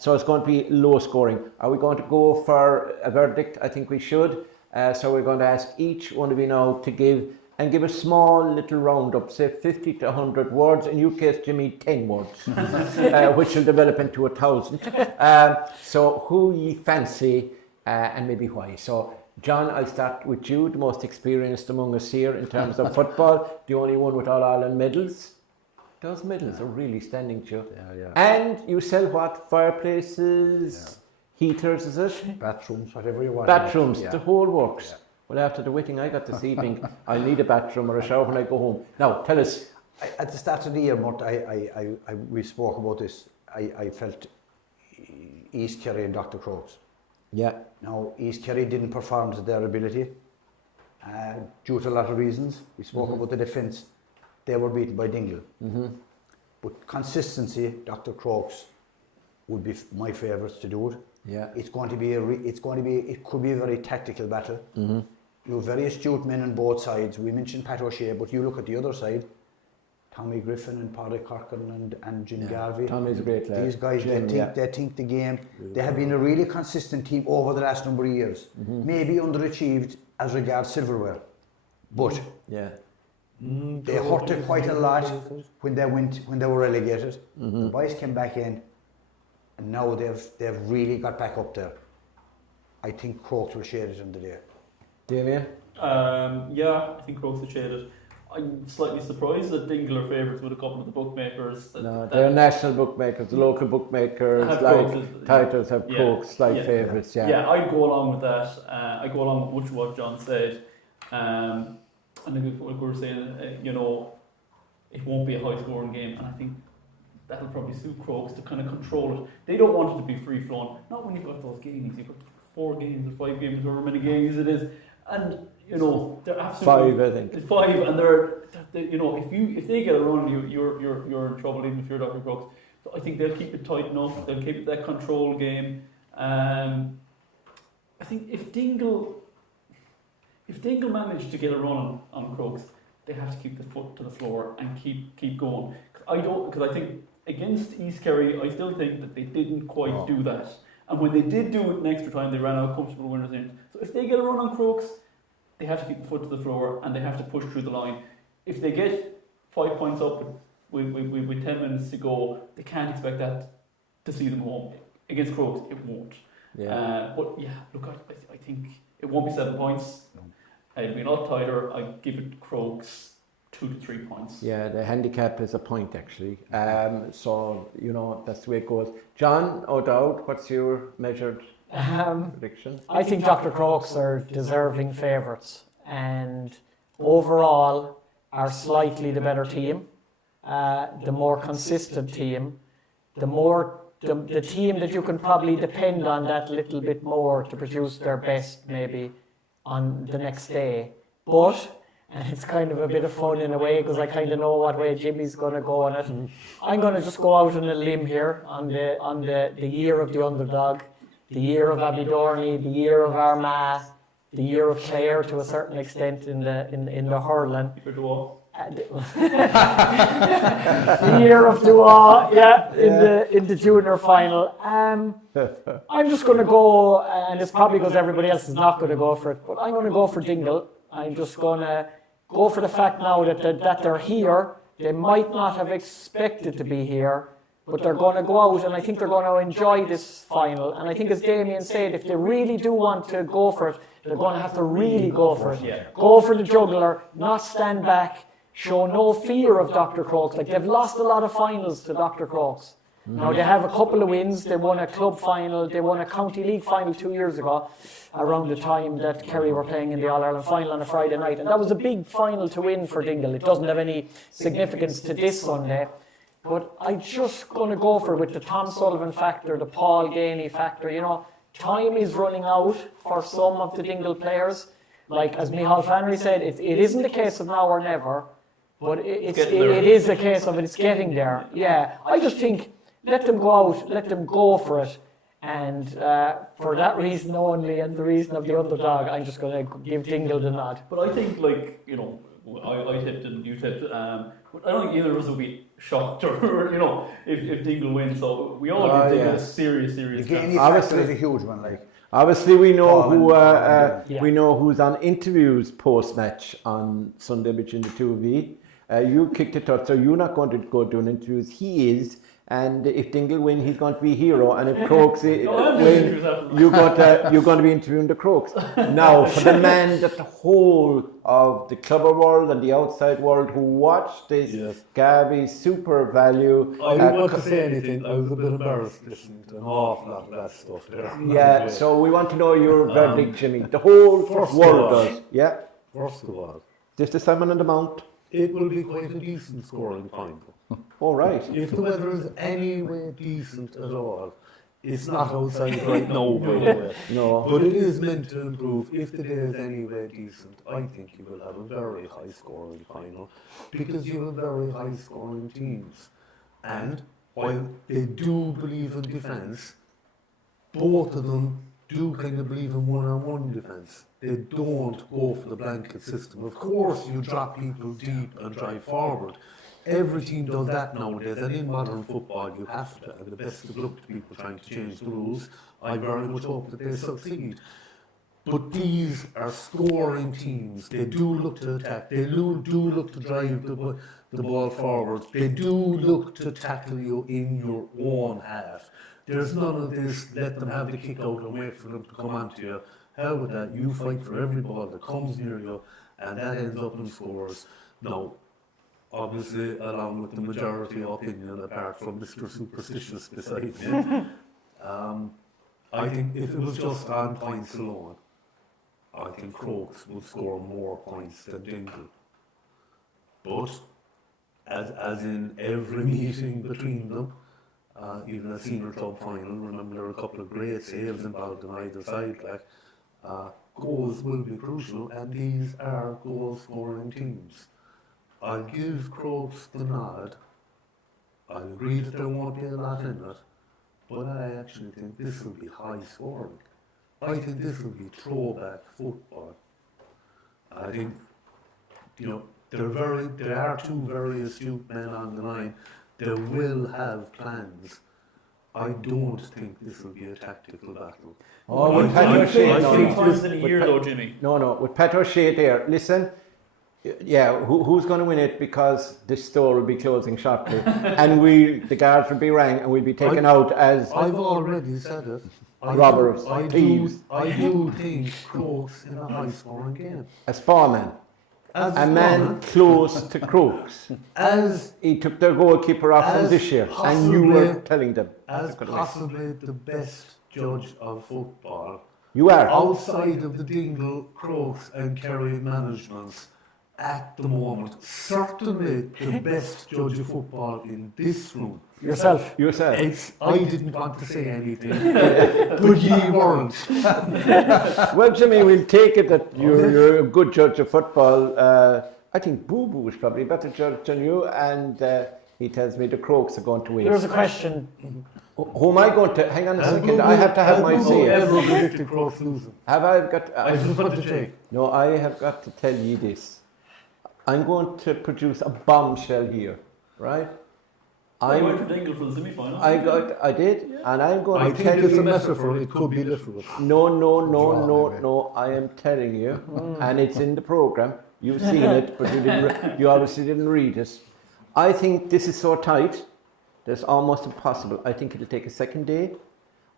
So it's going to be low scoring. Are we going to go for a verdict? I think we should. So we're going to ask each one of you now to give a small little roundup, say 50 to 100 words. In your case, Jimmy, 10 words, which will develop into 1,000. So who ye fancy and maybe why. So John, I'll start with you, the most experienced among us here in terms of football, the only one with All Ireland medals. Those medals are really standing to you. And you sell what? Fireplaces, heaters, is it? Bathrooms, whatever you want. Bathrooms, the whole works. Well, after the wetting I got this evening, I'll need a bathroom or a shower when I go home. Now, tell us. At the start of the year, Murt, we spoke about this. I felt East Kerry and Dr Crokes. Yeah. Now, East Kerry didn't perform to their ability due to a lot of reasons. We spoke about the defence. They were beaten by Dingle. But consistency, Dr Crokes would be my favourites to do it. Yeah. It could be a very tactical battle. You have very astute men on both sides. We mentioned Pat O'Shea, but you look at the other side, Tommy Griffin and Paddy Corkin and Jim Garvey. Tommy's a great lad. These guys, they think the game. They have been a really consistent team over the last number of years. Maybe underachieved as regards silverware, but they hurt it quite a lot when they were relegated. The boys came back in, and now they've really got back up there. I think Crokes will shade it in the day. Damien? I think Crokes will shade it. I'm slightly surprised that Dingle are favourites with a couple of the bookmakers. They're national bookmakers, the local bookmakers like titles have Crokes favourites. Yeah, I'd go along with that. I go along with what John said. And like we were saying, it won't be a high scoring game, and I think that'll probably suit Crokes to kind of control it. They don't want it to be free flowing. Not when you've got those games. You've got 4 games or 5 games, however many games it is, and they're absolutely 5, I think. 5, and they're if they get a run, you're in trouble even if you're Dr Crokes. So I think they'll keep it tight enough. They'll keep it that control game. I think if Dingle if Dingle manage to get a run on Crokes, they have to keep the foot to the floor and keep going. Because I think against East Kerry, I still think that they didn't quite do that. And when they did do it in extra time, they ran out comfortable winners in. So if they get a run on Crokes, they have to keep the foot to the floor and they have to push through the line. If they get 5 points up with 10 minutes to go, they can't expect that to see them home. Against Crokes, it won't. Yeah. But yeah, look, I think it won't be 7 points. It'll be a lot tighter. I give it Crokes 2 to 3 points. Yeah, the handicap is a point actually. So, you know, that's the way it goes. John O'Dowd, what's your measured prediction? I think Dr. Crokes are deserving favourites and overall are slightly the better team, the more consistent team, the team that you can probably depend on that little bit more to produce their best maybe on the next day. But, and it's kind of a bit of fun in a way because I kind of know what way Jimmy's going to go on it. I'm going to just go out on a limb here on the year of the underdog, the year of Abidorney, the year of Armagh, the year of Clare to a certain extent in the hurling. The year of Dua, in the junior final. I'm just going to go, and it's probably because everybody else is not going to go for it, but I'm going to go for Dingle. I'm just going to go for the fact now that they're here. They might not have expected to be here, but they're going to go out, and I think they're going to enjoy this final. And I think, as Damien said, if they really do want to go for it, they're going to have to really go for it. Yeah. Go for the jugular, not stand back. Show no fear of Dr. Crokes. Like, they've lost a lot of finals to Dr. Crokes. Now, they have a couple of wins. They won a club final. They won a county league final 2 years ago, around the time that Kerry were playing in the All-Ireland final on a Friday night. And that was a big final to win for Dingle. It doesn't have any significance to this Sunday. But I'm just going to go for it with the Tom Sullivan factor, the Paul Gainey factor. You know, time is running out for some of the Dingle players. Like, as Micheál Flannery said, it isn't a case of now or never. But it is a case of it's getting there. Yeah, I just think let them go out, let them go for it. And for that reason only and the reason of the underdog, I'm just going to give Dingle the nod. But I think, like, you know, I tipped and you tipped. I don't think either of us will be shocked or, you know, if Dingle wins. So we all give Dingle a serious the chance. Gainey factor is a huge one. Like, obviously, we know we know who's on interviews post match on Sunday between the two of you. You kicked it out, so you're not going to go do an interviews. He is, and if Dingle win, he's going to be hero. And if Crokes win, you're going to be interviewing the Crokes. Now, for the man that the whole of the club world and the outside world who watched this Garveys SuperValu. I don't want to say anything. I was a bit embarrassed listening to an awful lot of that stuff there. Yeah, so we want to know your verdict, Jimmy. The whole world does. Yeah. First of all, Just the Simon on the Mount. it will be quite a decent scoring final. All right. If the weather is any way decent at all, it's not outside right now, by the way. No. But it is meant to improve. If the day is any way decent, I think you will have a very high scoring final because you have very high scoring teams. And while they do believe in defence, both of them do kind of believe in one-on-one defence. They don't go for the blanket system. Of course, you drop people deep and drive forward. Every team does that nowadays, and in modern football you have to, and the best of luck to people trying to change the rules. I very much hope that they succeed. But these are scoring teams. They do look to attack. They do look to drive the ball forward. They do look to tackle you in your own half. There's none of this, let them have the kick out and wait for them to come onto you. Hell with that, you fight for every ball that comes near you, and that ends up in scores. Now, obviously, along with the majority opinion, apart from Mr. Superstitious beside me, I think if it was just on points alone, I think Crokes would score more points than Dingle. But, as in every meeting between them, even a senior club final, remember there were a couple of great saves involved on either side, goals will be crucial, and these are goal-scoring teams. I'll give Crokes the nod. I'll agree that there won't be a lot in it, but I actually think this will be high scoring. I think this will be throwback football. I think, there are two very astute men on the line. They will have plans. I don't think this will be a tactical battle. Oh, with Pat O'Shea, three times in a year, though, Jimmy. No, with Pat O'Shea there. Listen, yeah, who's going to win it? Because this store will be closing shortly, and the guards will be rang, and we'll be taken out as I've already said it. robbers, thieves. I do think Crokes in a high-scoring game. A Sparman. A man close to Crokes. As He took their goalkeeper off from this year, and you were telling them. as possibly the best judge of football, You are. outside of the Dingle, Crokes and Kerry managements at the moment, certainly the best judge of football in this room. Yourself. I didn't want to say anything, but ye weren't. Well, Jimmy, we'll take it that you're a good judge of football. I think Boo Boo is probably a better judge than you, and he tells me the Crokes are going to win. There's a question. Who am I going to? Hang on a second. I have to have my say. Ever predicted Crokes losing? Have I got? I just want to check. No, I have got to tell you this. I'm going to produce a bombshell here, right? I went for Dingle for the semi-final. I did, and I'm going I to think tell it's you. a metaphor. It could be literal. No. I am telling you, and it's in the program. You've seen it, but you obviously didn't read it. I think this is so tight that it's almost impossible. I think it'll take a second day.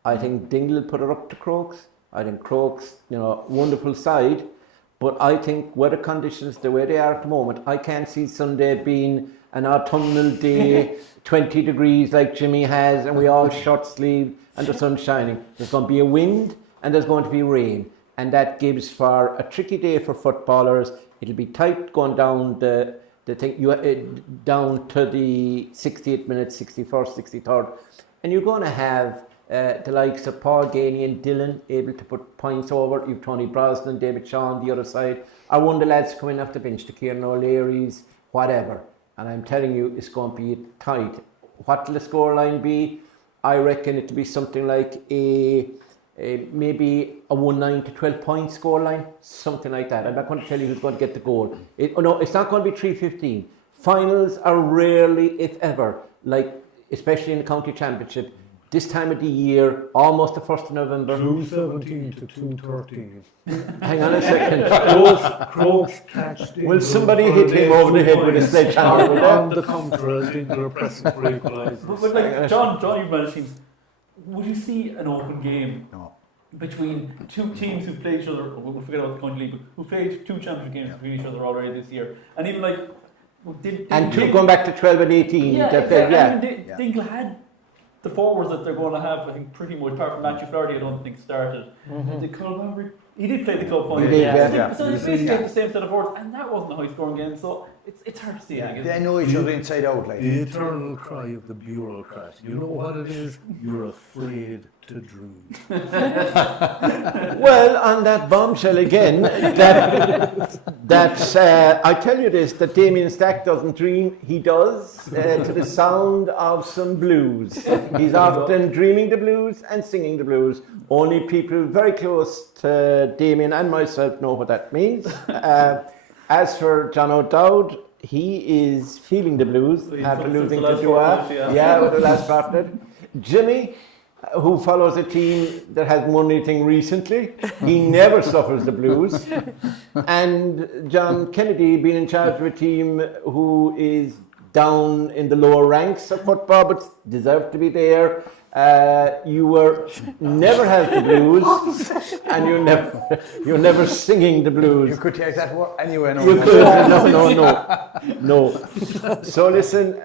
I think Dingle will put it up to Crokes. I think Crokes, wonderful side. But I think weather conditions, the way they are at the moment, I can't see Sunday being an autumnal day, 20 degrees like Jimmy has, and we all short sleeve and the sun's shining. There's going to be a wind and there's going to be rain. And that gives for a tricky day for footballers. It'll be tight going down the thing, down to the 68th minute, 61st, 63rd. And you're going to have the likes of Paul Ganey and Dylan able to put points over. You've Tony Brosnan, David Shaw on the other side. I want the lads coming off the bench, the Kieran O'Leary's, whatever. And I'm telling you, it's going to be tight. What will the scoreline be? I reckon it'll be something like maybe a 1-9 to 12 point scoreline, something like that. I'm not going to tell you who's going to get the goal. It's not going to be 3-15. Finals are rarely, if ever, especially in the county championship, this time of the year, almost the 1st of November. 2:17 to 2:13. Hang on a second. Crokes catch Dingle. Will somebody hit him over the head with a sledgehammer? On the counter, Dingle are pressing for equalisers. But John, you've managed teams. Would you see an open game between two teams who've played each other? We'll forget about the county league, but who played two championship games between each other already this year, and even going back to 12 and 18. Dingle had the forwards that they're going to have, I think, pretty much, apart from Matthew Flaherty, I don't think started. He did play the club final. So it's basically the same set of forwards, and that wasn't a high-scoring game, so it's hard to see. They know each other inside out. The eternal cry of the bureaucrat. You know what it is? You're afraid to dream. Well, on that bombshell again, I tell you this, that Damien Stack doesn't dream. He does, to the sound of some blues. He's often dreaming the blues and singing the blues. Only people very close to Damien and myself know what that means. As for John O'Dowd, he is feeling the blues after losing to Dua. With the last partner. Jimmy, who follows a team that hasn't won anything recently, he never suffers the blues. And John Kennedy, being in charge of a team who is down in the lower ranks of football but deserved to be there. You were never have the blues, and you're never singing the blues. You could take that word anywhere. No. So listen,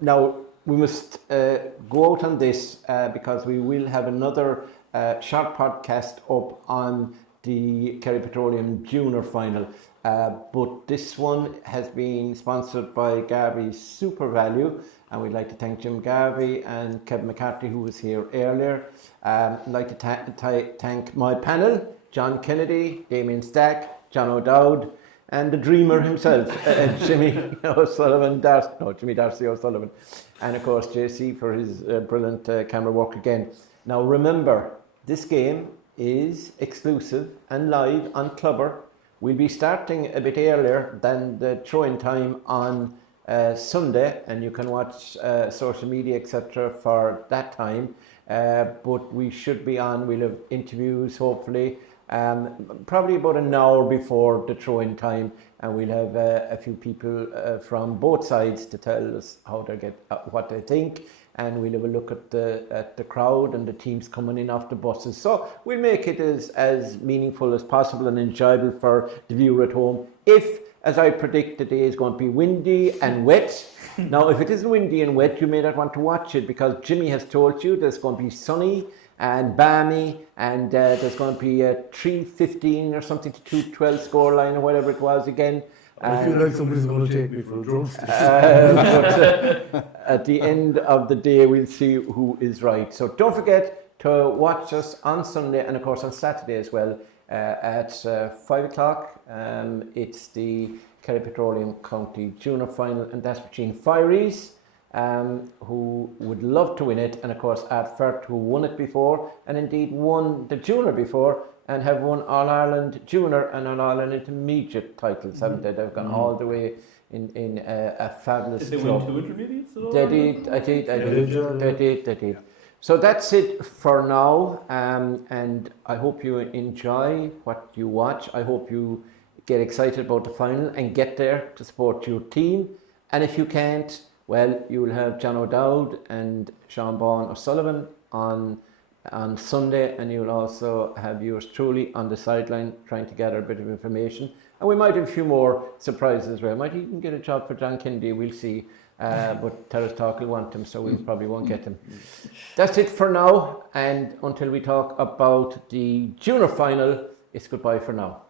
now we must go out on this because we will have another short podcast up on the Kerry Petroleum Junior final. But this one has been sponsored by Garveys SuperValu, and we'd like to thank Jim Garvey and Kevin McCarthy, who was here earlier. I'd like to thank my panel, John Kennedy, Damien Stack, John O'Dowd, and the dreamer himself, Jimmy O'Sullivan, Darcy O'Sullivan, and of course JC for his brilliant camera work again. Now remember, this game is exclusive and live on Clubber. We'll be starting a bit earlier than the throw-in time on Sunday, and you can watch social media, etc. for that time. But we should be on. We'll have interviews, hopefully, probably about an hour before the throw-in time, and we'll have a few people from both sides to tell us how they get what they think. And we'll have a look at the crowd and the teams coming in off the buses. So we'll make it as meaningful as possible and enjoyable for the viewer at home. If, as I predict, the day is going to be windy and wet. Now, if it isn't windy and wet, you may not want to watch it, because Jimmy has told you there's going to be sunny and balmy, and there's going to be a 3-15 or something to 2-12 scoreline or whatever it was again. I feel like somebody's going to take me for a drumstick. At the end of the day, we'll see who is right. So don't forget to watch us on Sunday, and of course on Saturday as well, at 5 o'clock. It's the Kerry Petroleum County Junior Final, and that's between Fireys, who would love to win it, and of course Art Firth, who won it before, and indeed won the Junior before, and have won All-Ireland Junior and All-Ireland Intermediate titles, haven't they? They've gone all the way in a fabulous Did they club. win 2 intermediates at all? They did. So that's it for now, and I hope you enjoy what you watch. I hope you get excited about the final and get there to support your team. And if you can't, well, you will have John O'Dowd and Sean Baughan O'Sullivan on Sunday, and you'll also have yours truly on the sideline trying to gather a bit of information. And we might have a few more surprises as well. Might even get a job for John Kennedy, we'll see. But Terrace Talk will want him, so we probably won't get him. That's it for now, and until we talk about the junior final, it's goodbye for now.